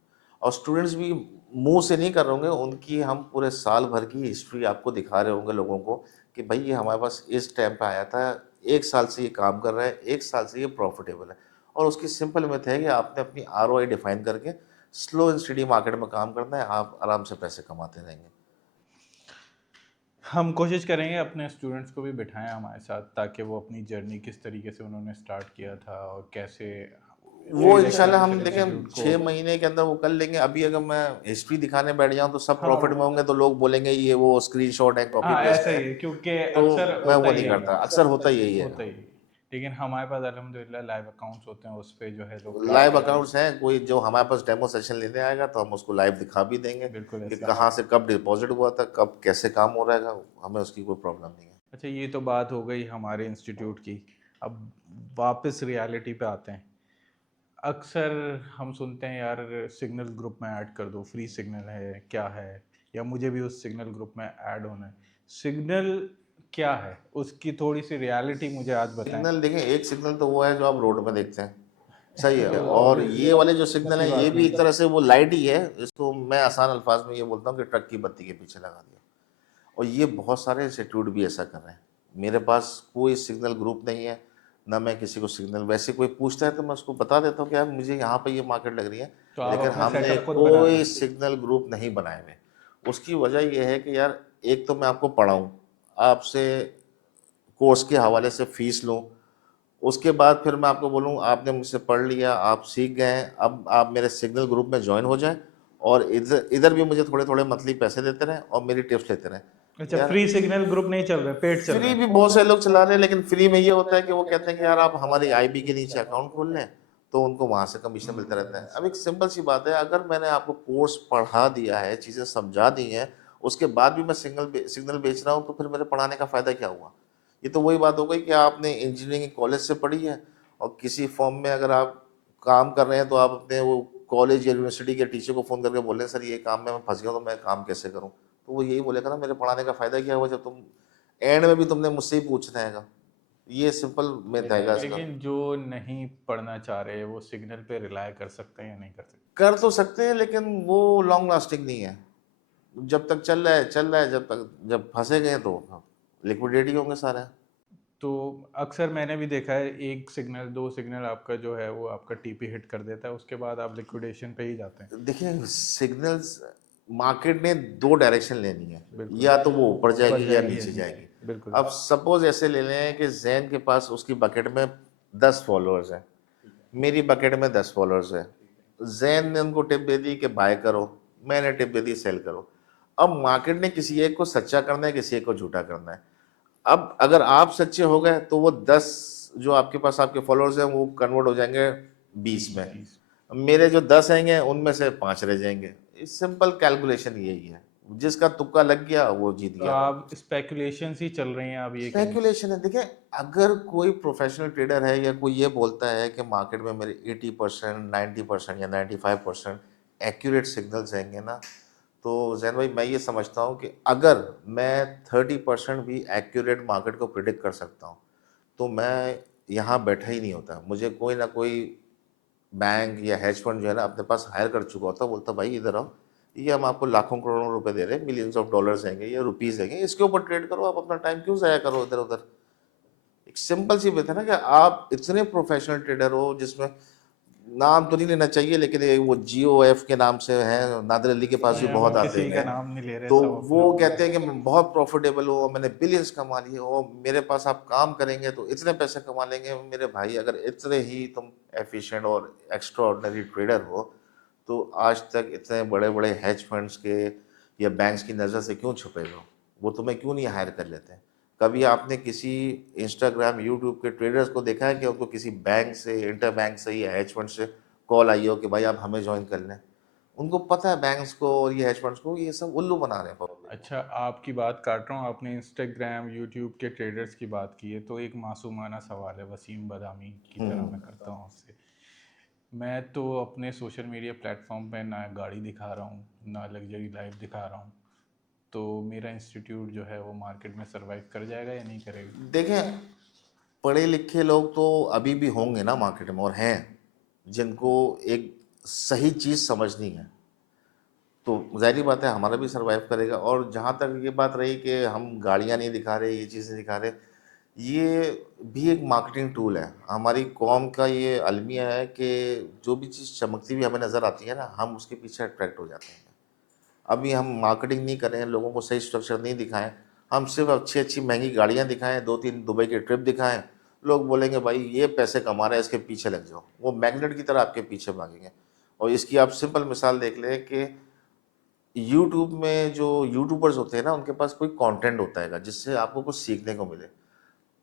और स्टूडेंट्स भी मुंह से नहीं कर रहे होंगे, उनकी हम पूरे साल भर की हिस्ट्री आपको दिखा रहे होंगे लोगों को कि भाई ये हमारे पास इस टाइम पे आया था, 1 साल से ये काम कर रहा है, 1 साल से ये प्रॉफिटेबल है। और उसकी सिंपल मेथड है कि आपने अपनी ROI डिफाइन करके स्लो एंड स्टडी मार्केट में काम करना है, आप आराम से पैसे कमाते रहेंगे। हम कोशिश करेंगे अपने स्टूडेंट्स को भी बिठाएं हमारे साथ, ताकि वो अपनी जर्नी किस तरीके से उन्होंने स्टार्ट किया था और कैसे वो ट्रेड इंशाल्लाह हम फाइनेंशियल देखें इंस्टीट्यूट को। 6 महीने के अंदर वो कर लेंगे। अभी अगर मैं हिस्ट्री दिखाने बैठ जाऊं तो सब हाँ प्रॉफिट में होंगे, तो लोग बोलेंगे ये वो स्क्रीनशॉट है, कॉपी हाँ, पेस्ट ऐसा है, ही है, क्योंकि तो अक्सर मैं होता वो ही नहीं है, करता। अक्सर होता यही है। होता ही है। लेकिन हमारे पास अल्हम्दुलिल्लाह लाइव अकाउंट्स होते हैं, उस पे जो है लोग ट्रेड लाइव करते हैं। अकाउंट्स हैं, कोई जो हमारे पास डेमो सेशन लेने आएगा तो हम उसको लाइव दिखा भी देंगे बिल्कुल कि ऐसे। कहाँ से कब डिपॉजिट हुआ था, कब कैसे काम हो रहा है, हमें उसकी कोई प्रॉब्लम नहीं है। अच्छा, ये तो बात हो गई हमारे इंस्टीट्यूट की। अब वापस रियलिटी पे आते हैं। अक्सर हम सुनते हैं यार, सिग्नल ग्रुप में ऐड कर दो, फ्री सिग्नल है क्या है, या मुझे भी उस सिग्नल ग्रुप में ऐड होना है। सिग्नल क्या है, उसकी थोड़ी सी रियलिटी मुझे आज बताएं। सिग्नल देखें, एक सिग्नल तो वो है जो आप रोड में देखते हैं, सही है। तो और ये वाले जो सिग्नल अच्छी है ये बात भी नहीं एक है। तरह से वो लाइट ही है। इसको मैं आसान अल्फाज में ये बोलता हूँ कि ट्रक की बत्ती के पीछे लगा दिया। और ये बहुत सारे इंस्टीट्यूट भी ऐसा कर रहे हैं। मेरे पास कोई सिग्नल ग्रुप नहीं है, ना मैं किसी को सिग्नल, वैसे कोई पूछता है तो मैं उसको बता देता हूँ कि यार मुझे यहाँ पे ये मार्केट लग रही है, तो आप लेकिन अपना हमने सेटअप खुद बना रहे कोई हैं। सिग्नल ग्रुप नहीं बनाए हुए। उसकी वजह ये है कि यार एक तो मैं आपको पढ़ाऊँ, आपसे कोर्स के हवाले से फीस लूँ, उसके बाद फिर मैं आपको बोलूँ आपने मुझसे पढ़ लिया, आप सीख गए हैं, अब आप मेरे सिग्नल ग्रुप में ज्वाइन हो जाएं और इधर इधर भी मुझे थोड़े थोड़े मंथली पैसे देते रहें और मेरी टिप्स लेते रहें। अच्छा, यार फ्री सिग्नल ग्रुप नहीं चल रहा, पेड चल रहा फ्री भी है। बहुत से लोग चला रहे हैं, लेकिन फ्री में ये होता है कि वो कहते हैं कि यार आप हमारी IB के नीचे अकाउंट खोल लें, तो उनको वहां से कमीशन मिलता रहता है। अब एक सिंपल सी बात है, अगर मैंने आपको कोर्स पढ़ा दिया है, चीजें समझा दी हैं, उसके बाद भी मैं सिग्नल बेच रहा हूँ, तो फिर मेरे पढ़ाने का फायदा क्या हुआ? ये तो वही बात हो गई कि आपने इंजीनियरिंग कॉलेज से पढ़ी है और किसी फॉर्म में अगर आप काम कर रहे हैं तो आप अपने वो कॉलेज या यूनिवर्सिटी के टीचर को फोन करके बोले सर ये काम में मैं फंस गया, तो मैं काम कैसे करूं? तो वो यही बोलेगा ना मेरे पढ़ाने का फायदा क्या हुआ जब तुम एंड में भी तुमने मुझसे ही पूछना है। ये सिंपल मेथ है इसका। लेकिन जो नहीं पढ़ना चाह रहे वो सिग्नल पे रिलाय कर सकते हैं या नहीं कर सकते? कर तो सकते हैं लेकिन वो लॉन्ग लास्टिंग नहीं है। जब तक चल रहा है चल रहा है, जब फंसे गए तो लिक्विडेट ही होंगे सारे। तो अक्सर मैंने भी देखा है, एक सिग्नल दो सिग्नल आपका जो है वो आपका टीपी हिट कर देता है, उसके बाद आप लिक्विडेशन पे ही जाते हैं। देखिए सिग्नल्स मार्केट ने दो डायरेक्शन लेनी है, बिल्कुल। या तो वो ऊपर ऊपर जाएगी या जाएगी या नीचे नीचे। जाएगी। बिल्कुल। अब सपोज ऐसे ले लें कि जैन के पास उसकी बकेट में 10 फॉलोअर्स हैं, मेरी बकेट में 10 फॉलोअर्स है। जैन ने उनको टिप दे दी कि बाय करो, मैंने टिप दे दी सेल करो। अब मार्केट ने किसी एक को सच्चा करना है, किसी एक को झूठा करना है। अब अगर आप सच्चे हो गए तो वो 10 जो आपके पास आपके फॉलोअर्स हैं वो कन्वर्ट हो जाएंगे 20 में, मेरे जो 10 आएंगे उनमें से 5 रह जाएंगे। सिंपल कैलकुलेशन यही है, जिसका तुक्का लग गया वो जीत तो गया। आप स्पेकुलेशंस ही चल रही हैं, आप ये कहेंगे? स्पेकुलेशन है। देखिए अगर कोई प्रोफेशनल ट्रेडर है या कोई ये बोलता है कि मार्केट में मेरे 80%, 90% या 95% एक्यूरेट सिग्नल्स आएंगे ना, तो जैन भाई मैं ये समझता हूँ कि अगर मैं 30% भी एक्यूरेट मार्केट को प्रिडिक्ट कर सकता हूँ तो मैं यहाँ बैठा ही नहीं होता। मुझे कोई ना कोई बैंक या हेज फंड जो है ना अपने पास हायर कर चुका होता, बोलता भाई इधर आओ, ये हम आपको लाखों करोड़ों रुपए दे रहे हैं, मिलियंस ऑफ डॉलर्स देंगे या रुपीस देंगे, इसके ऊपर ट्रेड करो, आप अपना टाइम क्यों जाया करो इधर उधर। एक सिंपल सी बात है ना कि आप इतने प्रोफेशनल ट्रेडर हो, जिसमें नाम तो नहीं लेना चाहिए लेकिन ये वो GOF के नाम से है, नादिर अली के पास भी हम बहुत आते किसी का हैं, नाम नहीं ले रहे, तो सब वो अपना अपना कहते हैं कि मैं बहुत प्रॉफिटेबल हूँ, मैंने बिलियंस कमा लिए, और मेरे पास आप काम करेंगे तो इतने पैसे कमा लेंगे। मेरे भाई अगर इतने ही तुम एफिशिएंट और एक्स्ट्रा ऑर्डिनरी ट्रेडर हो तो आज तक इतने बड़े बड़े हेज फंड्स के या बैंक्स की नज़र से क्यों छुपे हो? वो तुम्हें क्यों नहीं हायर कर लेते? कभी आपने किसी इंस्टाग्राम यूट्यूब के ट्रेडर्स को देखा है कि उनको किसी बैंक से, इंटर बैंक से या हेज फंड से कॉल आई हो कि भाई आप हमें ज्वाइन कर लें? उनको पता है बैंक्स को और ये हेज फंड्स को ये सब उल्लू बना रहे हैं पब्लिक को। अच्छा, आपकी बात काट रहा हूँ, आपने इंस्टाग्राम यूट्यूब के ट्रेडर्स की बात की है, तो एक मासूमाना सवाल है, वसीम बदामी की तरह मैं करता हूँ आपसे। मैं तो अपने सोशल मीडिया प्लेटफॉर्म पे ना गाड़ी दिखा रहा हूँ, ना लग्जरी लाइफ दिखा रहा हूँ, तो मेरा इंस्टीट्यूट जो है वो मार्केट में सरवाइव कर जाएगा या नहीं करेगा? देखें पढ़े लिखे लोग तो अभी भी होंगे ना मार्केट में, और हैं जिनको एक सही चीज़ समझनी है, तो जाहिर बात है हमारा भी सरवाइव करेगा। और जहाँ तक ये बात रही कि हम गाड़ियाँ नहीं दिखा रहे, ये चीज़ नहीं दिखा रहे, ये भी एक मार्केटिंग टूल है। हमारी कौम का ये अलमिया है कि जो भी चीज़ चमकती हुई हमें नज़र आती है ना, हम उसके पीछे अट्रैक्ट हो जाते हैं। अभी हम मार्केटिंग नहीं कर रहे हैं, लोगों को सही स्ट्रक्चर नहीं दिखाएं, हम सिर्फ अच्छी-अच्छी महँगी गाड़ियाँ दिखाएँ, 2-3 दुबई की ट्रिप दिखाएँ, लोग बोलेंगे भाई ये पैसे कमा रहा है, इसके पीछे लग जाओ। वो मैग्नेट की तरह आपके पीछे भागेंगे। और इसकी आप सिंपल मिसाल देख लें कि यूट्यूब में जो यूट्यूबर्स होते हैं ना, उनके पास कोई कंटेंट होता है जिससे आपको कुछ सीखने को मिले।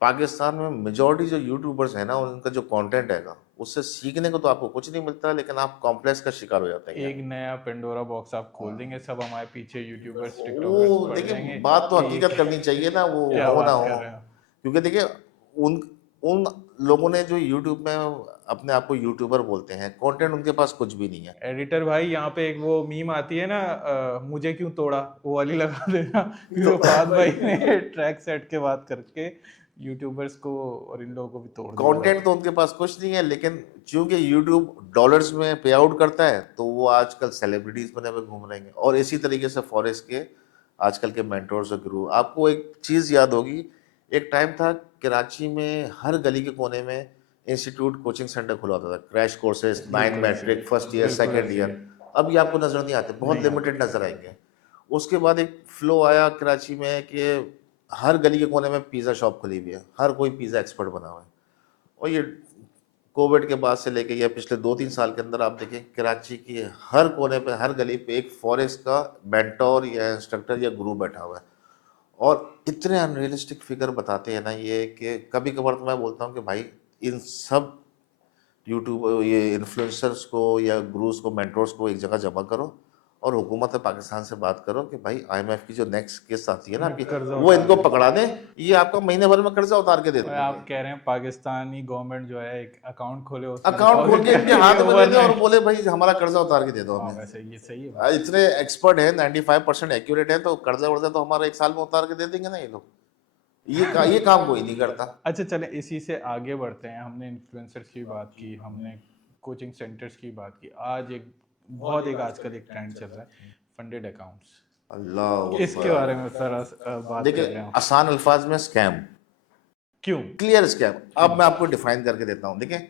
पाकिस्तान में मेजॉरिटी जो यूट्यूबर्स हैं ना, उनका जो कंटेंट है उससे सीखने को तो आपको कुछ नहीं मिलता, लेकिन आप कॉम्प्लेक्स का शिकार हो जाते हैं। एक नया पेंडोरा बॉक्स आप खोल देंगे, सब हमारे पीछे यूट्यूबर्स टिकटॉकर्स वो पड़ देखिए, जाएंगे बात तो कि ये हकीकत करनी चाहिए ना, वो क्या हो ना बात हो। कर रहे हो। क्योंकि देखिए, उन उन लोगों ने जो यूट्यूब में अपने आप को यूट्यूबर बोलते हैं, कंटेंट उनके पास कुछ भी नहीं है। एडिटर भाई, यहाँ पे एक वो मीम आती है ना, मुझे क्यों तोड़ा, वो वाली लगा देना। क्योंकि तो फहद भाई ने ट्रैक सेट के बात करके यूट्यूबर्स को और इन लोगों को भी तोड़ दिया था। कंटेंट तो उनके पास कुछ नहीं है, लेकिन चूंकि यूट्यूब डॉलर्स में पे आउट करता है, तो वो आजकल सेलिब्रिटीज बने हुए घूम रहे हैं। और इसी तरीके से फॉरेस्ट के आजकल के मेंटोर्स और गुरु, आपको एक चीज़ याद होगी, एक टाइम था कराची में हर गली के कोने में इंस्टीट्यूट कोचिंग सेंटर खुला होता था, क्रैश कोर्सेज, 9 बिल्कुल ऐसे ही, मैट्रिक, फर्स्ट ईयर, बिल्कुल सेकेंड ऐसे ही। ईयर। अब ये आपको नजर नहीं आते, बहुत नहीं आते। लिमिटेड नजर आएंगे। उसके बाद एक फ्लो आया कराची में कि हर गली के कोने में पिज़्ज़ा शॉप खुली हुई है, हर कोई पिज़्ज़ा एक्सपर्ट बना हुआ है। और ये कोविड के बाद से लेके या पिछले 2-3 साल के अंदर आप देखें, कराची की हर कोने पे, हर गली पे एक फॉरेस्ट का मेंटोर या इंस्ट्रक्टर या गुरु बैठा हुआ है। और इतने अनरियलिस्टिक फिगर बताते हैं ना ये, कि कभी कभार तो मैं बोलता हूँ कि भाई इन सब यूट्यूब ये इन्फ्लुएंसर्स को या गुरुज को, मेंटोर्स को एक जगह जमा करो और हुकूमत पाकिस्तान से बात करो कि भाई आईएमएफ की जो नेक्स्ट किस्त आती है ना आपकी, कर्जा वो उतार इनको दे। पकड़ा दें, ये आपका महीने भर में कर्जा उतार के दे और देंगे। आप कह रहे हैं पाकिस्तानी गवर्नमेंट जो है एक अकाउंट खोले, उसमें अकाउंट खोल डिपॉजिट के इनके करेंगे हाथ में दे दे और ओवरनाइट। बोले भाई हमारा कर्जा उतार के दे दो हाँ हमें। वैसे ये सही है भाई। इतने एक्सपर्ट है, 95% एक्यूरेट है, तो कर्जा वर्जा तो हमारा 1 साल में उतार के दे देंगे ना ये लोग। ये काम कोई नहीं करता। अच्छा चले इसी से आगे बढ़ते हैं। हमने इन्फ्लुएंसर्स की बात की, हमने कोचिंग सेंटर्स की बात की। आज एक बहुत एक आजकल एक ट्रेंड चल रहा है, फंडेड अकाउंट्स। अल्लाह इसके बारे में सर बात कर रहे देखिए, हो। आसान अल्फाज में स्कैम, क्यों? Clear scam. क्यों? अब मैं आपको डिफाइन करके देता हूँ। देखिए,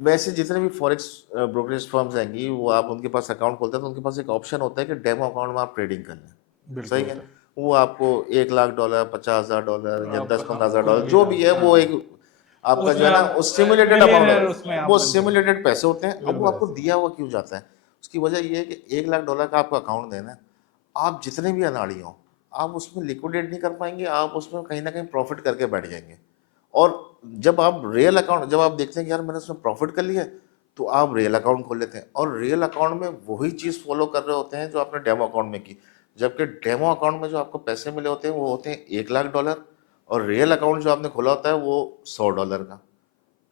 वैसे जितने भी फॉरेक्स ब्रोकरेज फर्म्स आएंगी, वो आप उनके पास अकाउंट खोलते हैं तो उनके पास एक ऑप्शन होता है कि डेमो अकाउंट में आप ट्रेडिंग कर लें। बिल्कुल सही है। होता है। वो आपको $1,00,000, $50,000 या आप हाँ, 10-15,000 कुछ भी जो डाल, भी है, वो हाँ, एक आपका जो उसमें है ना, वो आप सिमुलेटेड अमाउंट मिलियनर उसमें है, आप वो बन सकते सिमुलेटेड पैसे होते हैं। हैं। अब वो बिल्कुल आपको ऐसे। दिया हुआ क्यों जाता है? उसकी वजह ये है कि $1,00,000 का आपका अकाउंट देना है, आप जितने भी अनाड़ी हो, आप उसमें लिक्विडेट नहीं कर पाएंगे, आप उसमें कहीं ना कहीं प्रॉफिट करके बैठ जाएंगे। और जब आप रियल अकाउंट, जब आप देखते हैं कि यार मैंने उसमें प्रॉफिट कर लिया है, तो आप रियल अकाउंट खोल लेते हैं और रियल अकाउंट में वही चीज़ फॉलो कर रहे होते हैं जो आपने डेमो अकाउंट में की। जबकि डेमो अकाउंट में जो आपको पैसे मिले होते हैं वो होते हैं $1,00,000, और रियल अकाउंट जो आपने खोला होता है वो $100 का।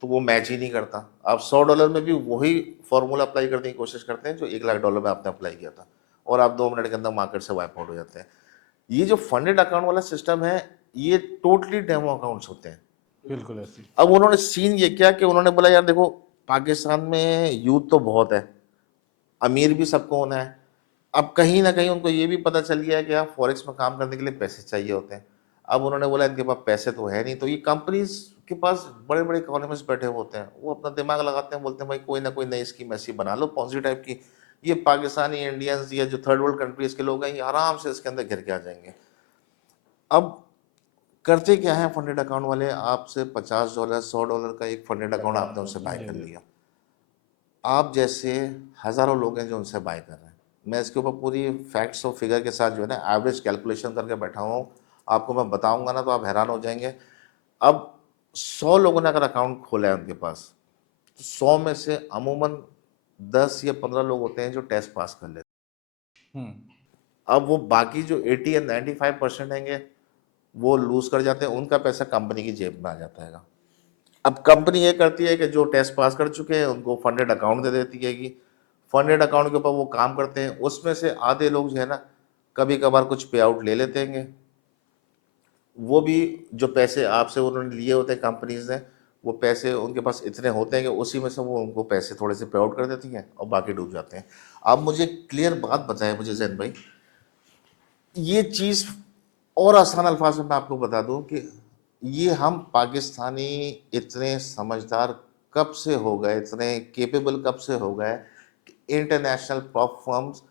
तो वो मैच ही नहीं करता। आप $100 में भी वही फॉर्मूला अप्लाई करने की कोशिश करते हैं जो $1,00,000 में आपने अप्लाई किया था, और आप 2 मिनट के अंदर मार्केट से वाइप आउट हो जाते हैं। ये जो फंडेड अकाउंट वाला सिस्टम है, ये टोटली डेमो अकाउंट्स होते हैं। बिल्कुल ऐसे। अब उन्होंने सीन ये किया कि उन्होंने बोला यार देखो, पाकिस्तान में यूथ तो बहुत है, अमीर भी सबको होना है। अब कहीं ना कहीं उनको ये भी पता चल गया है कि यार फॉरेक्स में काम करने के लिए पैसे चाहिए होते हैं। अब उन्होंने बोला इनके पास पैसे तो है नहीं, तो ये कंपनीज के पास बड़े बड़े इकोनॉमिस्ट बैठे हुए होते हैं, वो अपना दिमाग लगाते हैं, बोलते हैं भाई कोई ना कोई नई स्कीम ऐसी बना लो पॉजिटिव टाइप की, ये पाकिस्तानी इंडियंस या जो थर्ड वर्ल्ड कंट्रीज के लोग हैं, ये आराम से इसके अंदर घिर के आ जाएंगे। अब करते क्या है फंडेड अकाउंट वाले, आपसे $50 $100 का एक फंडेड अकाउंट आपने उनसे बाय कर लिया। आप जैसे हज़ारों लोग हैं जो उनसे बाय कर रहे हैं। मैं इसके ऊपर पूरी फैक्ट्स और फिगर के साथ जो है ना, एवरेज कैलकुलेशन करके बैठा हुआ हूँ। आपको मैं बताऊंगा ना तो आप हैरान हो जाएंगे। अब 100 लोगों ने अगर अकाउंट खोला है उनके पास, तो 100 में से अमूमन 10 या 15 लोग होते हैं जो टेस्ट पास कर लेते हम्म। हैं। अब वो बाकी जो 80 या 95% हैंगे, वो लूज कर जाते हैं, उनका पैसा कंपनी की जेब में आ जाता है। अब कंपनी ये करती है कि जो टेस्ट पास कर चुके हैं उनको फंडेड अकाउंट दे देती है कि फंडेड अकाउंट के ऊपर वो काम करते हैं। उसमें से आधे लोग जो है ना, कभी कभार कुछ पे आउट ले लेते हैं। वो भी जो पैसे आपसे उन्होंने लिए होते हैं कंपनीज ने, वो पैसे उनके पास इतने होते हैं कि उसी में से वो उनको पैसे थोड़े से पे आउट कर देती हैं और बाकी डूब जाते हैं। आप मुझे क्लियर बात बताएं मुझे जैन भाई, ये चीज़ और आसान अल्फाज में मैं आपको बता दूं कि ये हम पाकिस्तानी इतने समझदार कब से हो गए, इतने केपेबल कब से हो गए कि इंटरनेशनल प्रॉप फर्म्स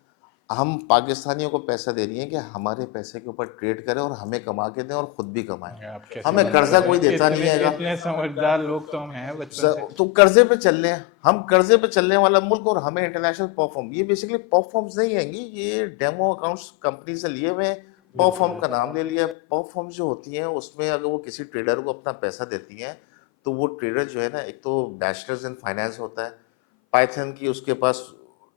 हम पाकिस्तानियों को पैसा दे रही हैं कि हमारे पैसे के ऊपर ट्रेड करें और हमें कमा के दें और खुद भी कमाएं। आप कैसी हमें बात कर्जा कर रहे कोई हैं, देता नहीं इतने हैगा। इतने समझदार लोग तो हम हैं बचपन से। तो कर्जे पे चल रहे हैं हम, कर्जे पे चलने वाला मुल्क, और हमें इंटरनेशनल परफॉर्म, ये बेसिकली परफॉर्म्स नहीं हैंगी, ये डेमो अकाउंट्स कंपनी से लिए हुए हैं, परफॉर्म का नाम ले लिया। परफॉर्म्स जो होती हैं उसमें अगर वो किसी ट्रेडर को अपना पैसा देती हैं तो वो ट्रेडर जो है ना, एक तो बैचलर्स इन फाइनेंस होता है, पाइथन की उसके पास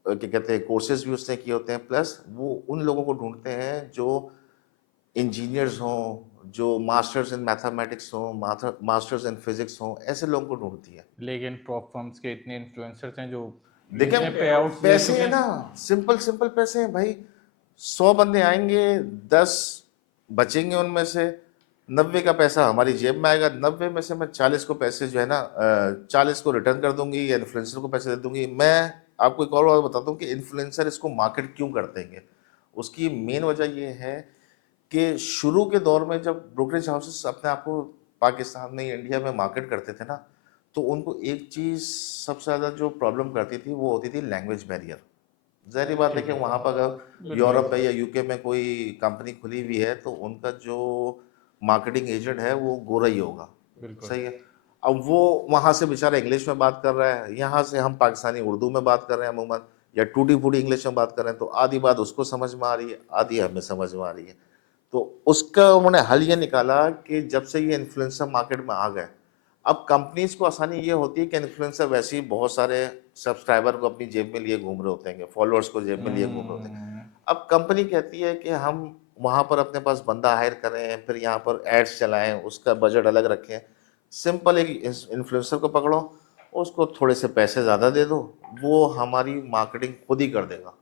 क्या कहते हैं कोर्सेज भी उसने किए होते हैं, प्लस वो उन लोगों को ढूंढते हैं जो इंजीनियर्स हों, जो मास्टर्स इन मैथमेटिक्स हों, मास्टर्स इन फिजिक्स हों, ऐसे लोगों को ढूंढती है। लेकिन प्रॉप फर्म्स के इतने इन्फ्लुएंसर्स हैं जो देखिए इतने पे आउट्स दे पैसे चुके है ना, हैं। सिंपल सिंपल पैसे हैं भाई। 100 बंदे आएंगे, 10 बचेंगे, उनमें से 90 का पैसा हमारी जेब में आएगा। 90 में से मैं 40 को पैसे जो है ना 40 को रिटर्न कर दूंगी या इन्फ्लुएंसर को पैसे दे दूंगी। मैं आपको एक और बात बताता हूँ कि इन्फ्लुएंसर इसको मार्केट क्यों करते हैं। उसकी मेन वजह ये है कि शुरू के दौर में जब ब्रोकरेज हाउसेस अपने आप को पाकिस्तान में, इंडिया में मार्केट करते थे ना, तो उनको एक चीज़ सबसे ज़्यादा जो प्रॉब्लम करती थी वो होती थी लैंग्वेज बैरियर। ज़ाहिर बात है ठीक कि है, वहाँ पर अगर बिल्कुल यूरोप में या यूके में कोई कंपनी खुली हुई है तो उनका जो मार्केटिंग एजेंट है वो गोरा ही होगा। बिल्कुल। सही है। अब वो वहाँ से बेचारा इंग्लिश में बात कर रहा है, यहाँ से हम पाकिस्तानी उर्दू में बात कर रहे हैं अमूमन, या टूटी फूटी इंग्लिश में बात कर रहे हैं, तो आधी बात उसको समझ में आ रही है, आधी हमें समझ में आ रही है। तो उसका उन्होंने हल ये निकाला कि जब से ये इन्फ्लुएंसर मार्केट में आ गए, अब कंपनीज को आसानी ये होती है कि इन्फ्लुएंसर वैसे ही बहुत सारे सब्सक्राइबर को अपनी जेब में लिए घूम रहे होते हैं, फॉलोअर्स को जेब में लिए घूम रहे होते हैं। हम्म, अब कंपनी कहती है कि हम वहां पर अपने पास बंदा हायर करें, फिर यहाँ पर एड्स चलाएं, उसका बजट अलग रखें। सिंपल एक इन्फ्लुएंसर को पकड़ो, उसको थोड़े से पैसे ज़्यादा दे दो, वो हमारी मार्केटिंग खुद ही कर देगा।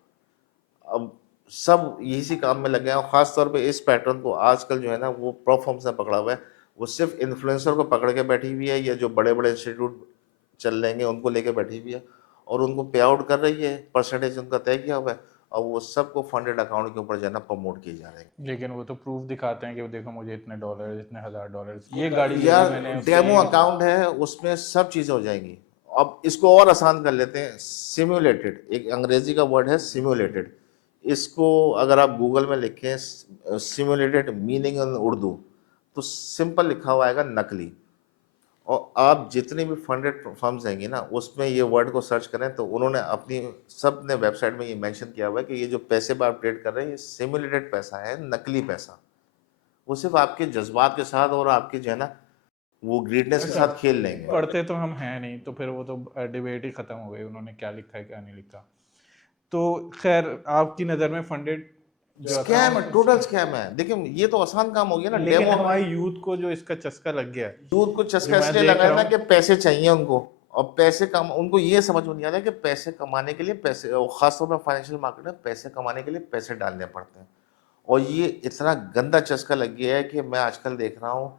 अब सब इसी काम में लगे हैं, और खास तौर पे इस पैटर्न को आजकल जो है ना वो प्रोफॉर्म्स ने पकड़ा हुआ है। वो सिर्फ इन्फ्लुएंसर को पकड़ के बैठी हुई है, या जो बड़े बड़े इंस्टीट्यूट चल रहेंगे उनको लेके बैठी हुई है, और उनको पे आउट कर रही है, परसेंटेज उनका तय किया हुआ है, और वो सबको फंडेड अकाउंट के ऊपर जो है ना प्रमोट किए जा रहे हैं। लेकिन वो तो प्रूफ दिखाते हैं कि वो देखो मुझे इतने डॉलर, इतने $1000 ये गाड़ी ले ली यार मैंने, उससे डेमो अकाउंट है, उसमें सब चीज़ें हो जाएंगी। अब इसको और आसान कर लेते हैं, सिम्युलेटेड, एक अंग्रेजी का वर्ड है सिम्युलेटेड। इसको अगर आप गूगल में लिखें सिम्युलेटेड मीनिंग इन उर्दू, तो सिंपल लिखा हुआ आएगा नकली। और आप जितनी भी फंडेड फर्म्स हैंगी ना उसमें ये वर्ड को सर्च करें तो उन्होंने अपनी सब ने वेबसाइट में ये मेंशन किया हुआ है कि ये जो पैसे पर आप ट्रेड कर रहे हैं ये सिम्युलेटेड पैसा है, नकली पैसा। वो सिर्फ आपके जज्बात के साथ और आपके जो है ना वो ग्रीडनेस के अच्छा, साथ खेल लेंगे। पढ़ते तो हम हैं नहीं, तो फिर वो तो डिबेट ही खत्म हो गई, उन्होंने क्या लिखा है क्या नहीं लिखा। तो खैर आपकी नज़र में फंडेड जो स्कैम है, अकाउंट, टोटल स्कैम है। देखिए ये तो आसान काम हो गया ना, लेकिन डेमो। हमारे यूथ को जो इसका चस्का लग गया है, दूध को जो चस्का मैं इसलिए देख लगा है रहा ना हूँ। कि पैसे चाहिए उनको, और पैसे कम, उनको ये समझ में नहीं आता कि पैसे कमाने के लिए पैसे, और खासतौर पर फाइनेंशियल मार्केट में पैसे कमाने के लिए पैसे डालने पड़ते हैं। और ये इतना गंदा चस्का लग गया है कि मैं आजकल देख रहा हूँ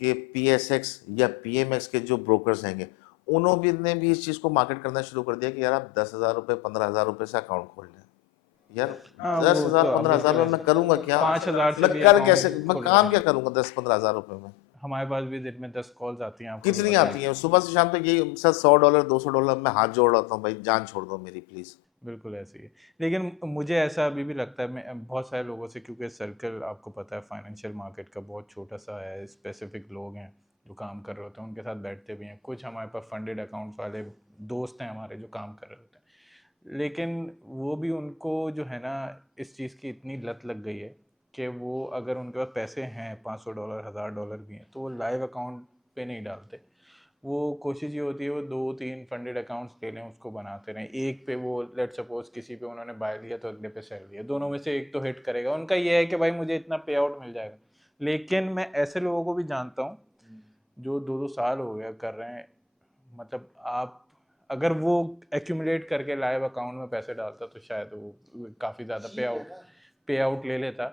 कि PSX या PMX के जो ब्रोकर्स हैंगे उन्होंने भी इस चीज़ को मार्केट करना शुरू कर दिया कि यार आप 10,000 रुपये 15,000 रुपये से अकाउंट खोल लें। यार हाँ, दस वो हजार तो अब पंद्रह हजार बिल्कुल में ऐसे मैं करूंगा क्या? 5000 से मैं भी कर कैसे, अकाउंट मैं खुल रहे काम क्या हैं। करूंगा 10-15 हजार रुपए में? हमारे पास भी दिन में 10 कॉल्स आती हैं, आपको भी कितनी पता आती है। है सुबह से शाम तक? यही सर $100 $200 मैं हाथ जोड़ रहा हूँ, भाई जान छोड़ दो मेरी प्लीज। बिल्कुल ऐसे ही है। लेकिन मुझे ऐसा अभी भी लगता है, मैं बहुत सारे लोगों से, क्योंकि सर्कल आपको पता है फाइनेंशियल मार्केट का बहुत छोटा सा है, स्पेसिफिक लोग हैं जो काम कर रहे होते हैं, उनके साथ बैठते भी हैं। कुछ हमारे पास फंडेड अकाउंट्स वाले दोस्त हैं हमारे जो काम कर रहे होते हैं, लेकिन वो भी, उनको जो है ना इस चीज़ की इतनी लत लग गई है कि वो अगर उनके पास पैसे हैं, $500 $1000 भी हैं, तो वो लाइव अकाउंट पे नहीं डालते। वो कोशिश ये होती है वो 2-3 फंडेड अकाउंट्स ले लें, उसको बनाते रहें। एक पे वो लेट सपोज किसी पे उन्होंने बाय लिया तो अगले पे सेल लिया, दोनों में से एक तो हिट करेगा। उनका ये है कि भाई मुझे इतना पे आउट मिल जाएगा। लेकिन मैं ऐसे लोगों को भी जानता हूँ जो 2-2 साल हो गया कर रहे हैं। मतलब आप अगर वो एक्यूमुलेट करके लाइव अकाउंट में पैसे डालता तो शायद वो काफ़ी ज़्यादा पे आउट ले लेता।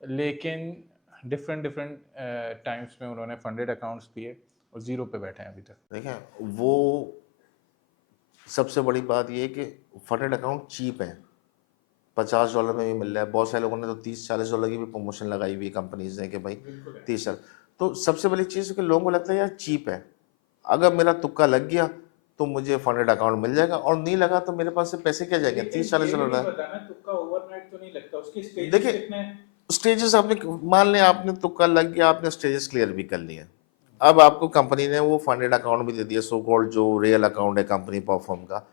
लेकिन डिफरेंट डिफरेंट टाइम्स में उन्होंने फंडेड अकाउंट्स लिए और ज़ीरो पे बैठे हैं अभी तक। देखें वो सबसे बड़ी बात ये है कि फंडेड अकाउंट चीप है, $50 में भी मिल रहा है। बहुत सारे लोगों ने तो $30-40 की भी प्रमोशन लगाई हुई कंपनीज ने कि भाई 30। तो सबसे बड़ी चीज़ कि लोगों को लगता है यार चीप है, अगर मेरा तुक्का लग गया तो मुझे फंडेड अकाउंट मिल जाएगा, और नहीं लगा तो मेरे पास से पैसे क्या जाएंगे, लेकिन 30-40 ये भी डॉलर नहीं है। पता ना, तुक्का ओवरनाइट तो नहीं लगता, उसके स्टेजेस देखिए कितने। स्टेजेस आपने, मान लिया आपने तुक्का लग गया, आपने स्टेजेस क्लियर भी कर लिए, अब आपको कंपनी ने वो फंडेड अकाउंट भी दे दिया, सो कॉल्ड जो रियल अकाउंट है कंपनी परफॉर्म का।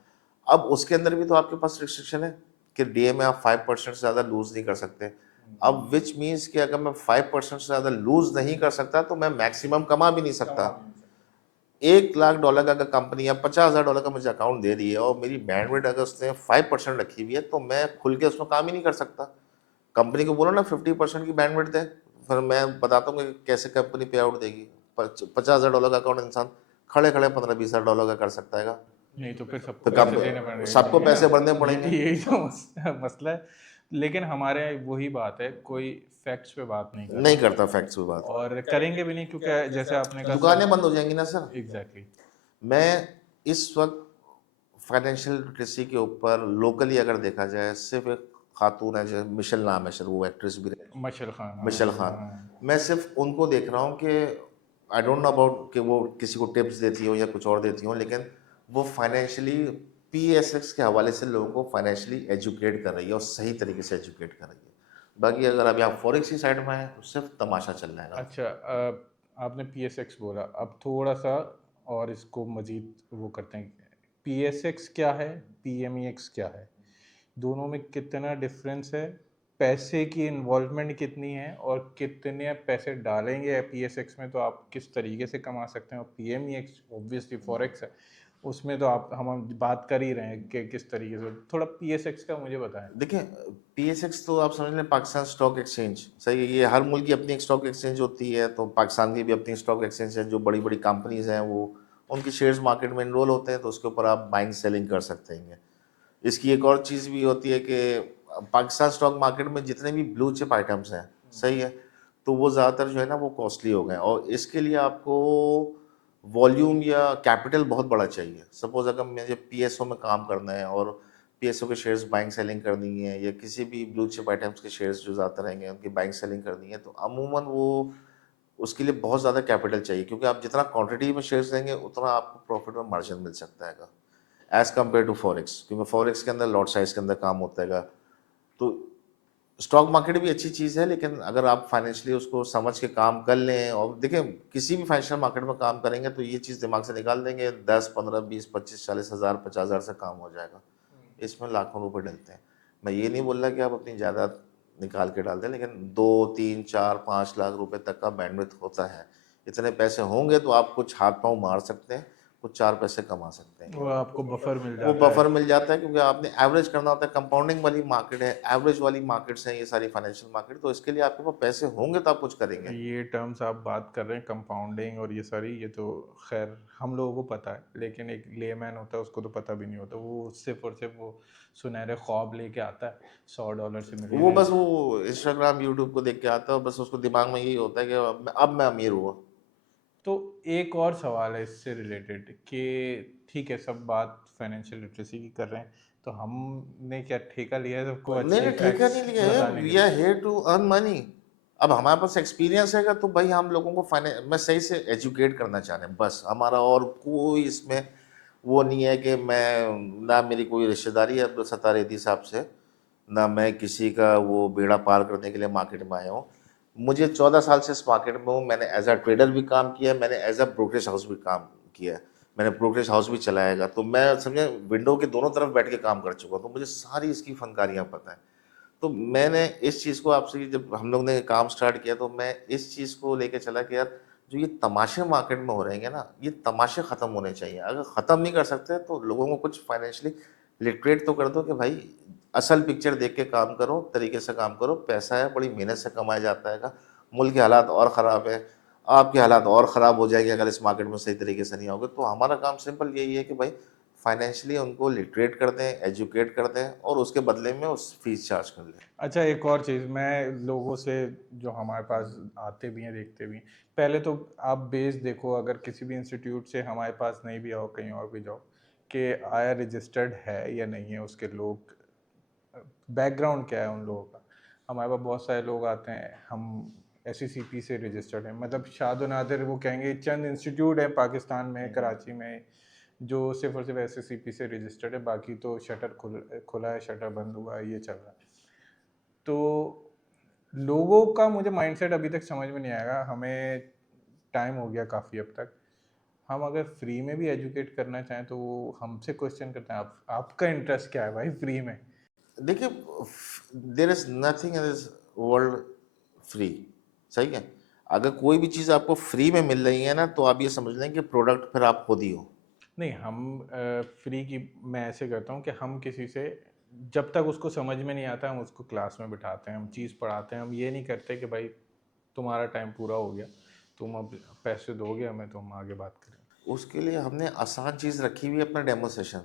अब उसके अंदर भी तो आपके पास रिस्ट्रिक्शन है कि डीए में आप 5% से ज़्यादा लूज नहीं कर सकते। अब विच मीन्स कि अगर मैं 5% से ज़्यादा लूज नहीं कर सकता तो मैं मैक्सिमम कमा भी नहीं सकता। $1 लाख का अगर कंपनी या $50,000 का मुझे अकाउंट दे रही है और मेरी बैंडविड्थ अगर उसने 5% रखी हुई है, तो मैं खुल के उसमें काम ही नहीं कर सकता। कंपनी को बोलो ना 50% की बैंडविड्थ दे, फिर मैं बताता हूँ कि कैसे कंपनी पे आउट देगी। $50,000 का अकाउंट इंसान खड़े खड़े $15-20,000 का कर सकता है। नहीं तो फिर सबको तो पैसे देने पड़ेंगे सबको ना। पैसे भरने ये पड़ेंगे। भी यही तो मसला है। लेकिन हमारे वही बात है, कोई फैक्ट्स पे बात नहीं कर नहीं रहा करता फैक्ट्स की बात, और करेंगे भी नहीं, क्योंकि जैसे आपने कहा दुकानें बंद हो जाएंगी ना सर। एग्जैक्टली। मैं इस वक्त फाइनेंशियल लिटरेसी के ऊपर लोकली अगर देखा जाए, सिर्फ एक खातून है जो मिशेल नाम है सर, वो एक्ट्रेस भी रही, मशल खान, हाँ मिशेल खान। हाँ। मैं सिर्फ उनको देख रहा हूँ कि आई डोंट नो अबाउट कि वो किसी को टिप्स देती हो या कुछ और देती हो, लेकिन वो फाइनेंशियली पीएसएक्स के हवाले से लोगों को फाइनेंशियली एजुकेट कर रही है और सही तरीके से एजुकेट कर रही है। बाकी अगर आप यहाँ फॉरेक्स की साइड में है तो सिर्फ तमाशा चल रहा है। अच्छा, आपने पीएसएक्स बोला, अब थोड़ा सा और इसको मजीद वो करते हैं। पीएसएक्स क्या है, पीएमईएक्स क्या है, दोनों में कितना डिफरेंस है, पैसे की इन्वॉल्वमेंट कितनी है, और कितने पैसे डालेंगे पीएसएक्स में तो आप किस तरीके से कमा सकते हैं, और पीएमईएक्स ऑब्वियसली फॉरेक्स है, उसमें तो आप हम बात कर ही रहे हैं कि किस तरीके से। थोड़ा पीएसएक्स का मुझे बताएं। देखिए पीएसएक्स तो आप समझ लें पाकिस्तान स्टॉक एक्सचेंज, सही है। ये हर मुल्क की अपनी एक स्टॉक एक्सचेंज होती है, तो पाकिस्तान की भी अपनी स्टॉक एक्सचेंज है। जो बड़ी बड़ी कंपनीज हैं वो उनके शेयर्स मार्केट में इनरोल होते हैं, तो उसके ऊपर आप बाइंग सेलिंग कर सकते हैं। इसकी एक और चीज़ भी होती है कि पाकिस्तान स्टॉक मार्केट में जितने भी ब्लू चिप आइटम्स हैं, सही है, तो वो ज़्यादातर जो है ना वो कॉस्टली हो गए, और इसके लिए आपको वॉल्यूम या कैपिटल बहुत बड़ा चाहिए। सपोज अगर मुझे पीएसओ में काम करना है और पीएसओ के शेयर्स बाइंग सेलिंग करनी है, या किसी भी ब्लू चिप आइटम्स के शेयर्स जो ज़्यादा रहेंगे उनकी बाइंग सेलिंग करनी है, तो अमूमन वो उसके लिए बहुत ज़्यादा कैपिटल चाहिए, क्योंकि आप जितना क्वांटिटी में शेयर्स देंगे उतना आपको प्रॉफिट में मार्जिन मिल सकता है एज कम्पेयर टू फॉरेक्स, क्योंकि फॉरेक्स के अंदर लॉट साइज के अंदर काम होता है। तो स्टॉक मार्केट भी अच्छी चीज़ है, लेकिन अगर आप फाइनेंशियली उसको समझ के काम कर लें, और देखिए किसी भी फाइनेंशियल मार्केट में काम करेंगे तो ये चीज़ दिमाग से निकाल देंगे, 10, 15, 20, 25, 40 हज़ार 50,000 से काम हो जाएगा। इसमें लाखों रुपए डलते हैं। मैं ये नहीं बोल रहा कि आप अपनी जायदाद निकाल के डाल दें, लेकिन 2, 3, 4, 5 लाख रुपए तक का बैंडविड्थ होता है। इतने पैसे होंगे तो आप कुछ हाथ पांव मार सकते हैं, कुछ 4 पैसे कमा सकते हैं। वो आपको बफर मिल वो जाता है। बफर मिल जाता है, क्योंकि आपने एवरेज करना होता है। कंपाउंडिंग वाली मार्केट है, एवरेज वाली मार्केट्स हैं ये सारी फाइनेंशियल मार्केट, तो इसके लिए आपके पास पैसे होंगे तो आप कुछ करेंगे। ये टर्म्स आप बात कर रहे हैं कंपाउंडिंग और ये सारी, ये तो खैर हम लोगों को पता है, लेकिन एक लेमैन होता है उसको तो पता भी नहीं होता। वो सिर्फ और सिर्फ वो सुनहरे ख्वाब लेके आता है $100 से वो मिलियनर। बस वो इंस्टाग्राम यूट्यूब को देख के आता है, बस उसको दिमाग में यही होता है कि अब मैं अमीर हुआ। तो एक और सवाल है इससे रिलेटेड कि ठीक है, सब बात फाइनेंशियल लिटरेसी की कर रहे हैं, तो हमने क्या ठेका लिया है सबको नहीं अच्छे नहीं, ठेका फैक्ट्स नहीं लिया है, बताने के वी लिए? Are here to earn money. अब हमारे पास एक्सपीरियंस है तो भाई हम लोगों को फाइनेंस में सही से एजुकेट करना चाह रहे हैं बस, हमारा और कोई इसमें वो नहीं है कि मैं, ना मेरी कोई रिश्तेदारी है अब्दुल सत्तार रेड्डी साहब से, ना मैं किसी का वो बेड़ा पार करने के लिए मार्केट में आया हूँ। मुझे 14 साल से इस मार्केट में हूँ। मैंने एज अ ट्रेडर भी काम किया है, मैंने एज अ ब्रोकरेज हाउस भी काम किया है, मैंने ब्रोकरेज हाउस भी चलाएगा, तो मैं समझे विंडो के दोनों तरफ बैठ के काम कर चुका हूँ, तो मुझे सारी इसकी फनकारियाँ पता है। तो मैंने इस चीज़ को आपसे, जब हम लोग ने काम स्टार्ट किया तो मैं इस चीज़ को लेके चला कि यार जो ये तमाशे मार्केट में हो रहेंगे ना, ये तमाशे ख़त्म होने चाहिए। अगर ख़त्म नहीं कर सकते तो लोगों को कुछ फाइनेंशियली लिटरेट तो कर दो कि भाई असल पिक्चर देख के काम करो, तरीके से काम करो, पैसा है बड़ी मेहनत से कमाया जाता है। मुल्क के हालात और ख़राब है, आपके हालात और ख़राब हो जाएंगे अगर इस मार्केट में सही तरीके से नहीं आओगे। तो हमारा काम सिंपल यही है कि भाई फाइनेंशियली उनको लिटरेट कर दें, एजुकेट कर दें, और उसके बदले में उस फीस चार्ज कर लें। अच्छा, एक और चीज़, मैं लोगों से जो हमारे पास आते भी हैं देखते भी हैं, पहले तो आप बेस देखो, अगर किसी भी इंस्टीट्यूट से हमारे पास नहीं भी आओ, कहीं और भी जाओ, कि आया रजिस्टर्ड है या नहीं है उसके लोग, बैकग्राउंड क्या है उन लोगों का। हमारे पास बहुत सारे लोग आते हैं, हम SCCP से रजिस्टर्ड है। मतलब शाद और नादिर वो कहेंगे चंद इंस्टीट्यूट है पाकिस्तान में, कराची में, जो सिर्फ और सिर्फ SCCP से रजिस्टर्ड है, बाकी तो शटर खुला है, शटर बंद हुआ है, ये चल रहा है। तो लोगों का मुझे माइंडसेट अभी तक समझ में नहीं आएगा। हमें टाइम हो गया काफ़ी अब तक। हम अगर फ्री में भी एजुकेट करना चाहें तो वो हमसे क्वेश्चन करते हैं, आपका इंटरेस्ट क्या है भाई फ्री में? देखिए, there is nothing in this world free, सही है। अगर कोई भी चीज़ आपको फ्री में मिल रही है ना, तो आप ये समझ लें कि प्रोडक्ट फिर आप खुद ही हो। नहीं, हम फ्री की मैं ऐसे करता हूँ कि हम किसी से जब तक उसको समझ में नहीं आता हम उसको क्लास में बिठाते हैं, हम चीज़ पढ़ाते हैं। हम ये नहीं करते कि भाई तुम्हारा टाइम पूरा हो गया, तुम अब पैसे दोगे हमें तो हम आगे बात करेंगे। उसके लिए हमने आसान चीज़ रखी हुई है, अपना डेमो सेशन।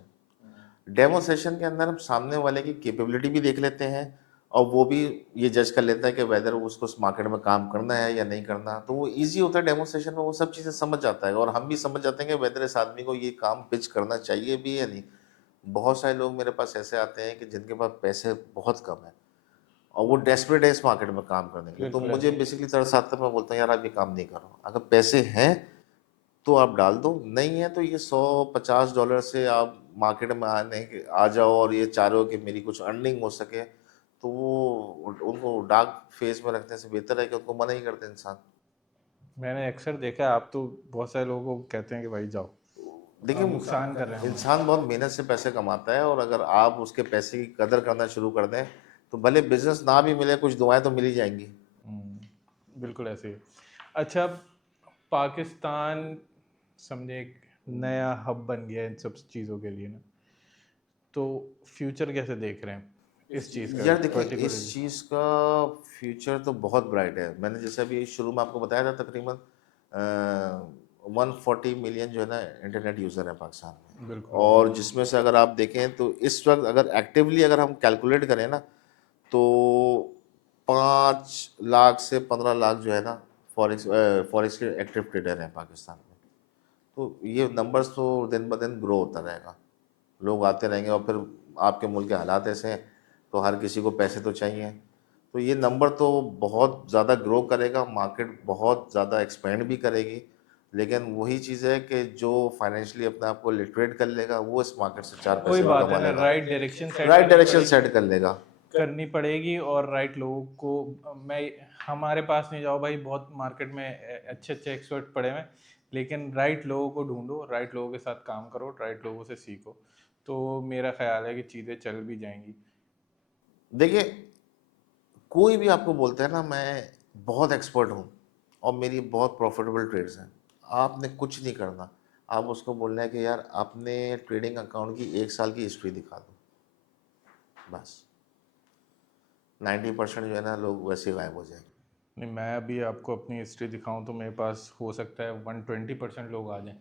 डेमो सेशन के अंदर हम सामने वाले की कैपेबिलिटी भी देख लेते हैं, और वो भी ये जज कर लेता है कि वेदर उसको उस मार्केट में काम करना है या नहीं करना। तो वो ईजी होता है डेमो सेशन में, वो सब चीज़ें समझ जाता है, और हम भी समझ जाते हैं कि वेदर इस आदमी को ये काम पिच करना चाहिए भी या नहीं। बहुत सारे लोग मेरे पास ऐसे आते हैं कि जिनके पास पैसे बहुत कम है, और वो डेस्परेट है इस मार्केट में काम करने के लिए। तो बिल्कुल मुझे ऐसे ही। बेसिकली तरस आता है, मैं बोलता हूँ यार आप ये काम नहीं करो। अगर पैसे हैं तो आप डाल दो, नहीं है तो ये $100-50 से आप मार्केट में आ जाओ, और ये चाह रहे हो कि मेरी कुछ अर्निंग हो सके, तो वो उनको डार्क फेज में रखने से बेहतर है कि उनको मना ही करते इंसान। मैंने अक्सर देखा है, आप तो बहुत सारे लोगों को कहते हैं कि भाई जाओ, देखिए, आप नुकसान कर रहे हैं हमारा। इंसान बहुत मेहनत से पैसे कमाता है, और अगर आप उसके पैसे की कदर करना शुरू कर दें, तो भले बिजनेस ना भी मिले, कुछ दुआएं तो मिल ही जाएंगी। बिल्कुल ऐसे ही। अच्छा, पाकिस्तान समझे एक नया हब बन गया इन सब चीज़ों के लिए ना, तो फ्यूचर कैसे देख रहे हैं इस चीज़ का यार देखिए, इस पर्टिकुलरली? चीज़ का फ्यूचर तो बहुत ब्राइट है। मैंने जैसे अभी शुरू में आपको बताया था, तकरीबन 140 मिलियन जो है ना इंटरनेट यूज़र है पाकिस्तान में। बिल्कुल और बिल्कुल। जिसमें से अगर आप देखें तो इस वक्त अगर एक्टिवली अगर हम कैलकुलेट करें ना, तो 5 लाख से 15 लाख जो है ना फॉरेक्स के एक्टिव ट्रेडर हैं पाकिस्तान में। तो ये नंबर्स तो दिन ब दिन ग्रो होता रहेगा, लोग आते रहेंगे, और फिर आपके मुल्क के हालात ऐसे हैं, तो हर किसी को पैसे तो चाहिए। तो ये नंबर तो बहुत ज़्यादा ग्रो करेगा, मार्केट बहुत ज़्यादा एक्सपेंड भी करेगी। लेकिन वही चीज़ है कि जो फाइनेंशियली अपने आप को लिटरेट कर लेगा, वो इस मार्केट से 4 वही पैसे भी बात कमा है ना, लेगा, राइट डायरेक्शन सेट राइट करनी डायरेक्शन पड़ेगी। सेट कर लेगा। और राइट लोगों को मैं हमारे पास नहीं जाओ भाई, बहुत मार्केट में अच्छे अच्छे एक्सपर्ट पड़े हुए हैं, लेकिन राइट लोगों को ढूंढो, राइट लोगों के साथ काम करो, राइट लोगों से सीखो, तो मेरा ख्याल है कि चीज़ें चल भी जाएंगी। देखिए, कोई भी आपको बोलता है ना मैं बहुत एक्सपर्ट हूँ और मेरी बहुत प्रॉफिटेबल ट्रेड्स हैं, आपने कुछ नहीं करना। आप उसको बोलना है कि यार आपने ट्रेडिंग अकाउंट की 1 साल की हिस्ट्री दिखा दो, बस 90% जो है ना लोग वैसे ही गायब हो जाएंगे। नहीं, मैं अभी आपको अपनी हिस्ट्री दिखाऊं तो मेरे पास हो सकता है 120% लोग आ जाएं,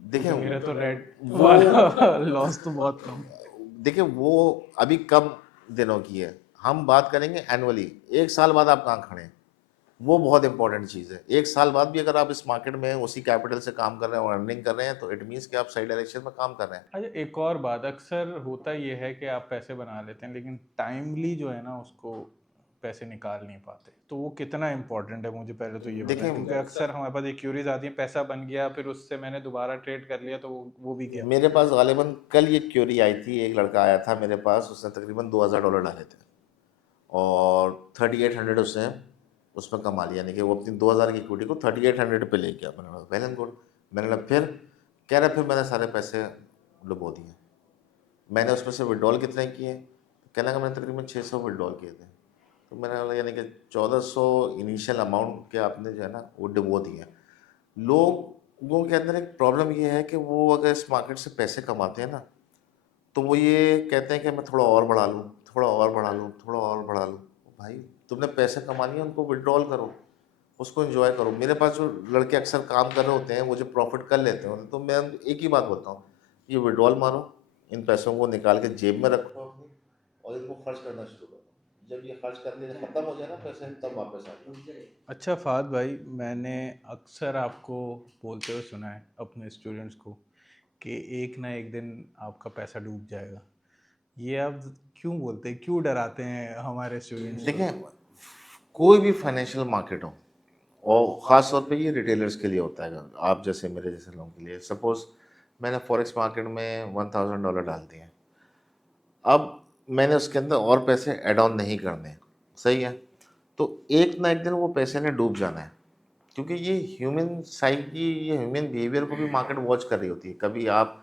देखिए क्योंकि मेरा तो रेड वो वाला लॉस तो बहुत कम है। देखिए वो अभी कम दिनों की है, हम बात करेंगे एनुअली। 1 साल बाद आप कहाँ खड़े हैं, वो बहुत इंपॉर्टेंट चीज़ है। 1 साल बाद भी अगर आप इस मार्केट में उसी कैपिटल से काम कर रहे हैं और अर्निंग कर रहे हैं, तो इट मीन्स कि आप सही डायरेक्शन में काम कर रहे हैं। अच्छा, एक और बात, अक्सर होता ये है कि आप पैसे बना लेते हैं लेकिन टाइमली जो है ना उसको पैसे निकाल नहीं पाते, तो वो कितना इंपॉर्टेंट है मुझे पहले तो ये बताएं, क्योंकि देखिए, अक्सर हमारे पास एक क्यूरीज आती है, पैसा बन गया फिर उससे मैंने दोबारा ट्रेड कर लिया तो वो भी गया। मेरे पास गालिबन कल ये क्यूरी आई थी, एक लड़का आया था मेरे पास, उसने तकरीबन $2000 डाले थे, और 3800 उसने उसमें कमा लिया। यानी कि वो अपनी 2000 की इक्विटी को 3800 पे ले गया। मैंने बोला वेल एंड गुड। मैंने बोला फिर, कह रहा फिर मैंने सारे पैसे डुबो दिए। मैंने उसमें से विड्रॉल कितने किए, कहने लगा मैंने तकरीबन 600 विड्रॉल किए थे। तो मैंने बोला यानी कि 1400 इनिशियल अमाउंट के आपने जो है ना वो डुबो दिए। लोगों के अंदर एक प्रॉब्लम ये है कि वो अगर इस मार्केट से पैसे कमाते हैं ना, तो वो ये कहते हैं कि मैं थोड़ा और बढ़ा लूँ, थोड़ा और बढ़ा लूँ, थोड़ा और बढ़ा लूँ। भाई तुमने पैसे कमानी है, उनको विड्रॉल करो, उसको एंजॉय करो। मेरे पास जो लड़के अक्सर काम कर रहे होते हैं, वो जो प्रॉफिट कर लेते हैं, तो मैं एक ही बात बोलता हूँ, ये विड्रॉल मारो, इन पैसों को निकाल के जेब में रखो अपनी, और इनको खर्च करना शुरू करो। जब ये खर्च करने खत्म हो जाए ना पैसे, तब वापस आ जाओ। अच्छा फाद भाई, मैंने अक्सर आपको बोलते हुए सुना है अपने स्टूडेंट्स को कि एक ना एक दिन आपका पैसा डूब जाएगा, ये आप क्यों बोलते हैं, क्यों डराते हैं हमारे स्टूडेंट्स को? देखें, कोई भी फाइनेंशियल मार्केट हो, और ख़ास तौर पे ये रिटेलर्स के लिए होता है, आप जैसे मेरे जैसे लोगों के लिए। सपोज़ मैंने फॉरेक्स मार्केट में $1000 डाल दिए, अब मैंने उसके अंदर और पैसे ऐड ऑन नहीं करने हैं, सही है? तो एक ना एक दिन वो पैसे ने डूब जाना है, क्योंकि ये ह्यूमन साइकी, ये ह्यूमन बिहेवियर को भी मार्केट वॉच कर रही होती है। कभी आप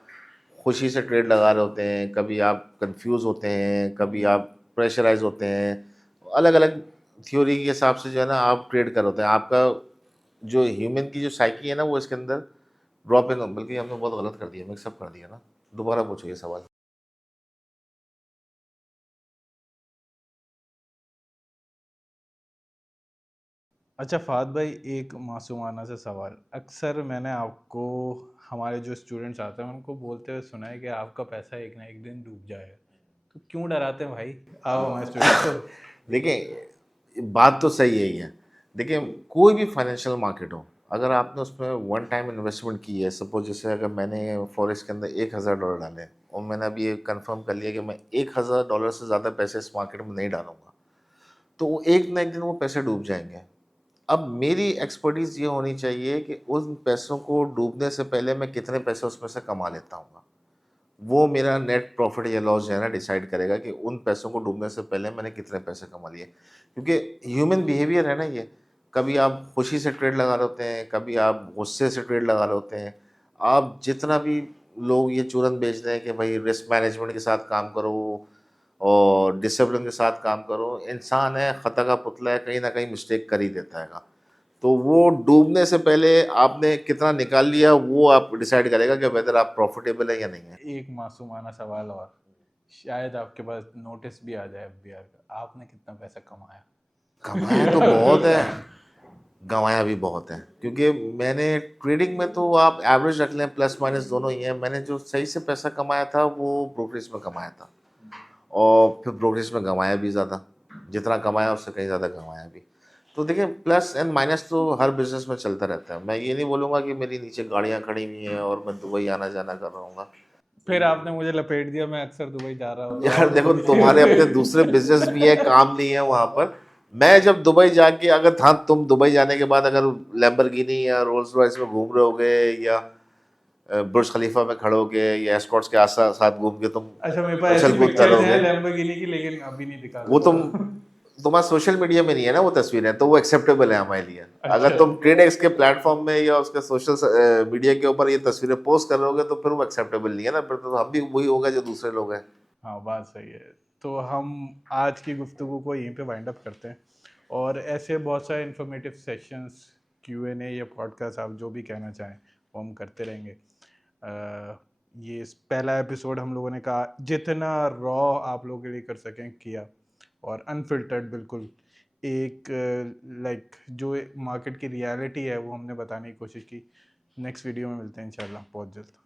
खुशी से ट्रेड लगा रहे होते हैं, कभी आप कंफ्यूज होते हैं, कभी आप प्रेशराइज होते हैं, अलग अलग थ्योरी के हिसाब से जो है ना आप ट्रेड कर रहे होते हैं। आपका जो ह्यूमन की जो साइकी है ना वो इसके अंदर ड्रॉप इन, बल्कि हमने बहुत गलत कर दिया, मिक्सअप कर दिया ना। दोबारा पूछो ये सवाल। अच्छा फ़ाद भाई, एक मासूमाना सा सवाल। अक्सर मैंने आपको, हमारे जो स्टूडेंट्स आते हैं उनको बोलते हुए सुना है कि आपका पैसा एक ना एक दिन डूब जाएगा। तो क्यों डराते हैं भाई आप हमारे स्टूडेंट्स को? देखिए, बात तो सही है ही है। देखिए, कोई भी फाइनेंशियल मार्केट हो, अगर आपने उसमें वन टाइम इन्वेस्टमेंट की है, सपोज जैसे अगर मैंने फॉरेक्स के अंदर $1000 डाले और मैंने अभी ये कंफर्म कर लिया कि मैं $1000 से ज़्यादा पैसे इस मार्केट में नहीं डालूंगा, तो वो एक ना एक दिन वो पैसे डूब जाएंगे। अब मेरी एक्सपर्टीज़ ये होनी चाहिए कि उन पैसों को डूबने से पहले मैं कितने पैसे उसमें से कमा लेता हूँ। वो मेरा नेट प्रॉफिट या लॉस जो है ना डिसाइड करेगा कि उन पैसों को डूबने से पहले मैंने कितने पैसे कमा लिए। क्योंकि ह्यूमन बिहेवियर है ना ये, कभी आप खुशी से ट्रेड लगा रहे होते हैं, कभी आप गुस्से से ट्रेड लगा रहे होते हैं। आप जितना भी लोग ये चूरन बेच रहे हैं कि भाई रिस्क मैनेजमेंट के साथ काम करो और डिसिप्लिन के साथ काम करो, इंसान है, खता का पुतला है, कहीं ना कहीं मिस्टेक कर ही देता है। तो वो डूबने से पहले आपने कितना निकाल लिया वो आप डिसाइड करेगा कि वेदर आप प्रॉफिटेबल है या नहीं है। एक मासूमाना सवाल और, शायद आपके पास नोटिस भी आ जाए एफबीआर का, आपने कितना पैसा कमाया? कमाया तो बहुत है, गंवाया भी बहुत है, क्योंकि मैंने ट्रेडिंग में तो आप एवरेज रख लें, प्लस माइनस दोनों ही है। मैंने जो सही से पैसा कमाया था वो ब्रोकरेज में कमाया था, और फिर ब्रोकरेज में गंवाया भी ज़्यादा, जितना कमाया उससे कहीं ज़्यादा गंवाया भी। तो देखिए, प्लस एंड माइनस तो हर बिजनेस में चलता रहता है। मैं ये नहीं बोलूँगा कि मेरी नीचे गाड़ियाँ खड़ी हुई हैं और मैं दुबई आना जाना कर रहा हूँ। फिर आपने मुझे लपेट दिया, मैं अक्सर दुबई जा रहा होता हूँ, यार आपको देखो, भी तुम्हारे अपने दूसरे बिजनेस भी है, काम नहीं है वहां पर। मैं जब दुबई जाके, अगर हाँ तुम दुबई जाने के बाद अगर लैम्बोर्गिनी या रोल्स रॉयस में घूम रहे होगे, या बुर्ज खलीफा में खड़े होगे, या एस्कॉर्ट्स के आस साथ घूम के तुम अच्छा, मेरे पास ऐसी उछल कूद कर पिक्चर्स हैं रहोगे, लैम्बोर्गिनी की, लेकिन अभी नहीं दिखा वो तुम, सकता। तुम्हारा सोशल मीडिया में नहीं है ना वो तस्वीरें, तो वो एक्सेप्टेबल है हमारे लिए। अगर अच्छा। तुम ट्रेडेक्स के प्लेटफॉर्म में या उसके सोशल मीडिया के ऊपर ये तस्वीरें पोस्ट कर रहोगे तो फिर वो एक्सेप्टेबल नहीं है ना, फिर तो हम भी वही होगा जो दूसरे लोग हैं। हाँ, बात सही है। तो हम आज की गुफ्तगू को यहीं पे वाइंड अप करते हैं, और ऐसे बहुत सारे इन्फॉर्मेटिव सेशंस, Q&A या पॉडकास्ट, आप जो भी कहना चाहें वो हम करते रहेंगे। ये पहला एपिसोड हम लोगों ने कहा जितना रॉ आप लोगों के लिए कर सकें किया, और अनफिल्टर्ड बिल्कुल, एक लाइक जो मार्केट की रियलिटी है वो हमने बताने की कोशिश की। नेक्स्ट वीडियो में मिलते हैं इंशाल्लाह बहुत जल्द।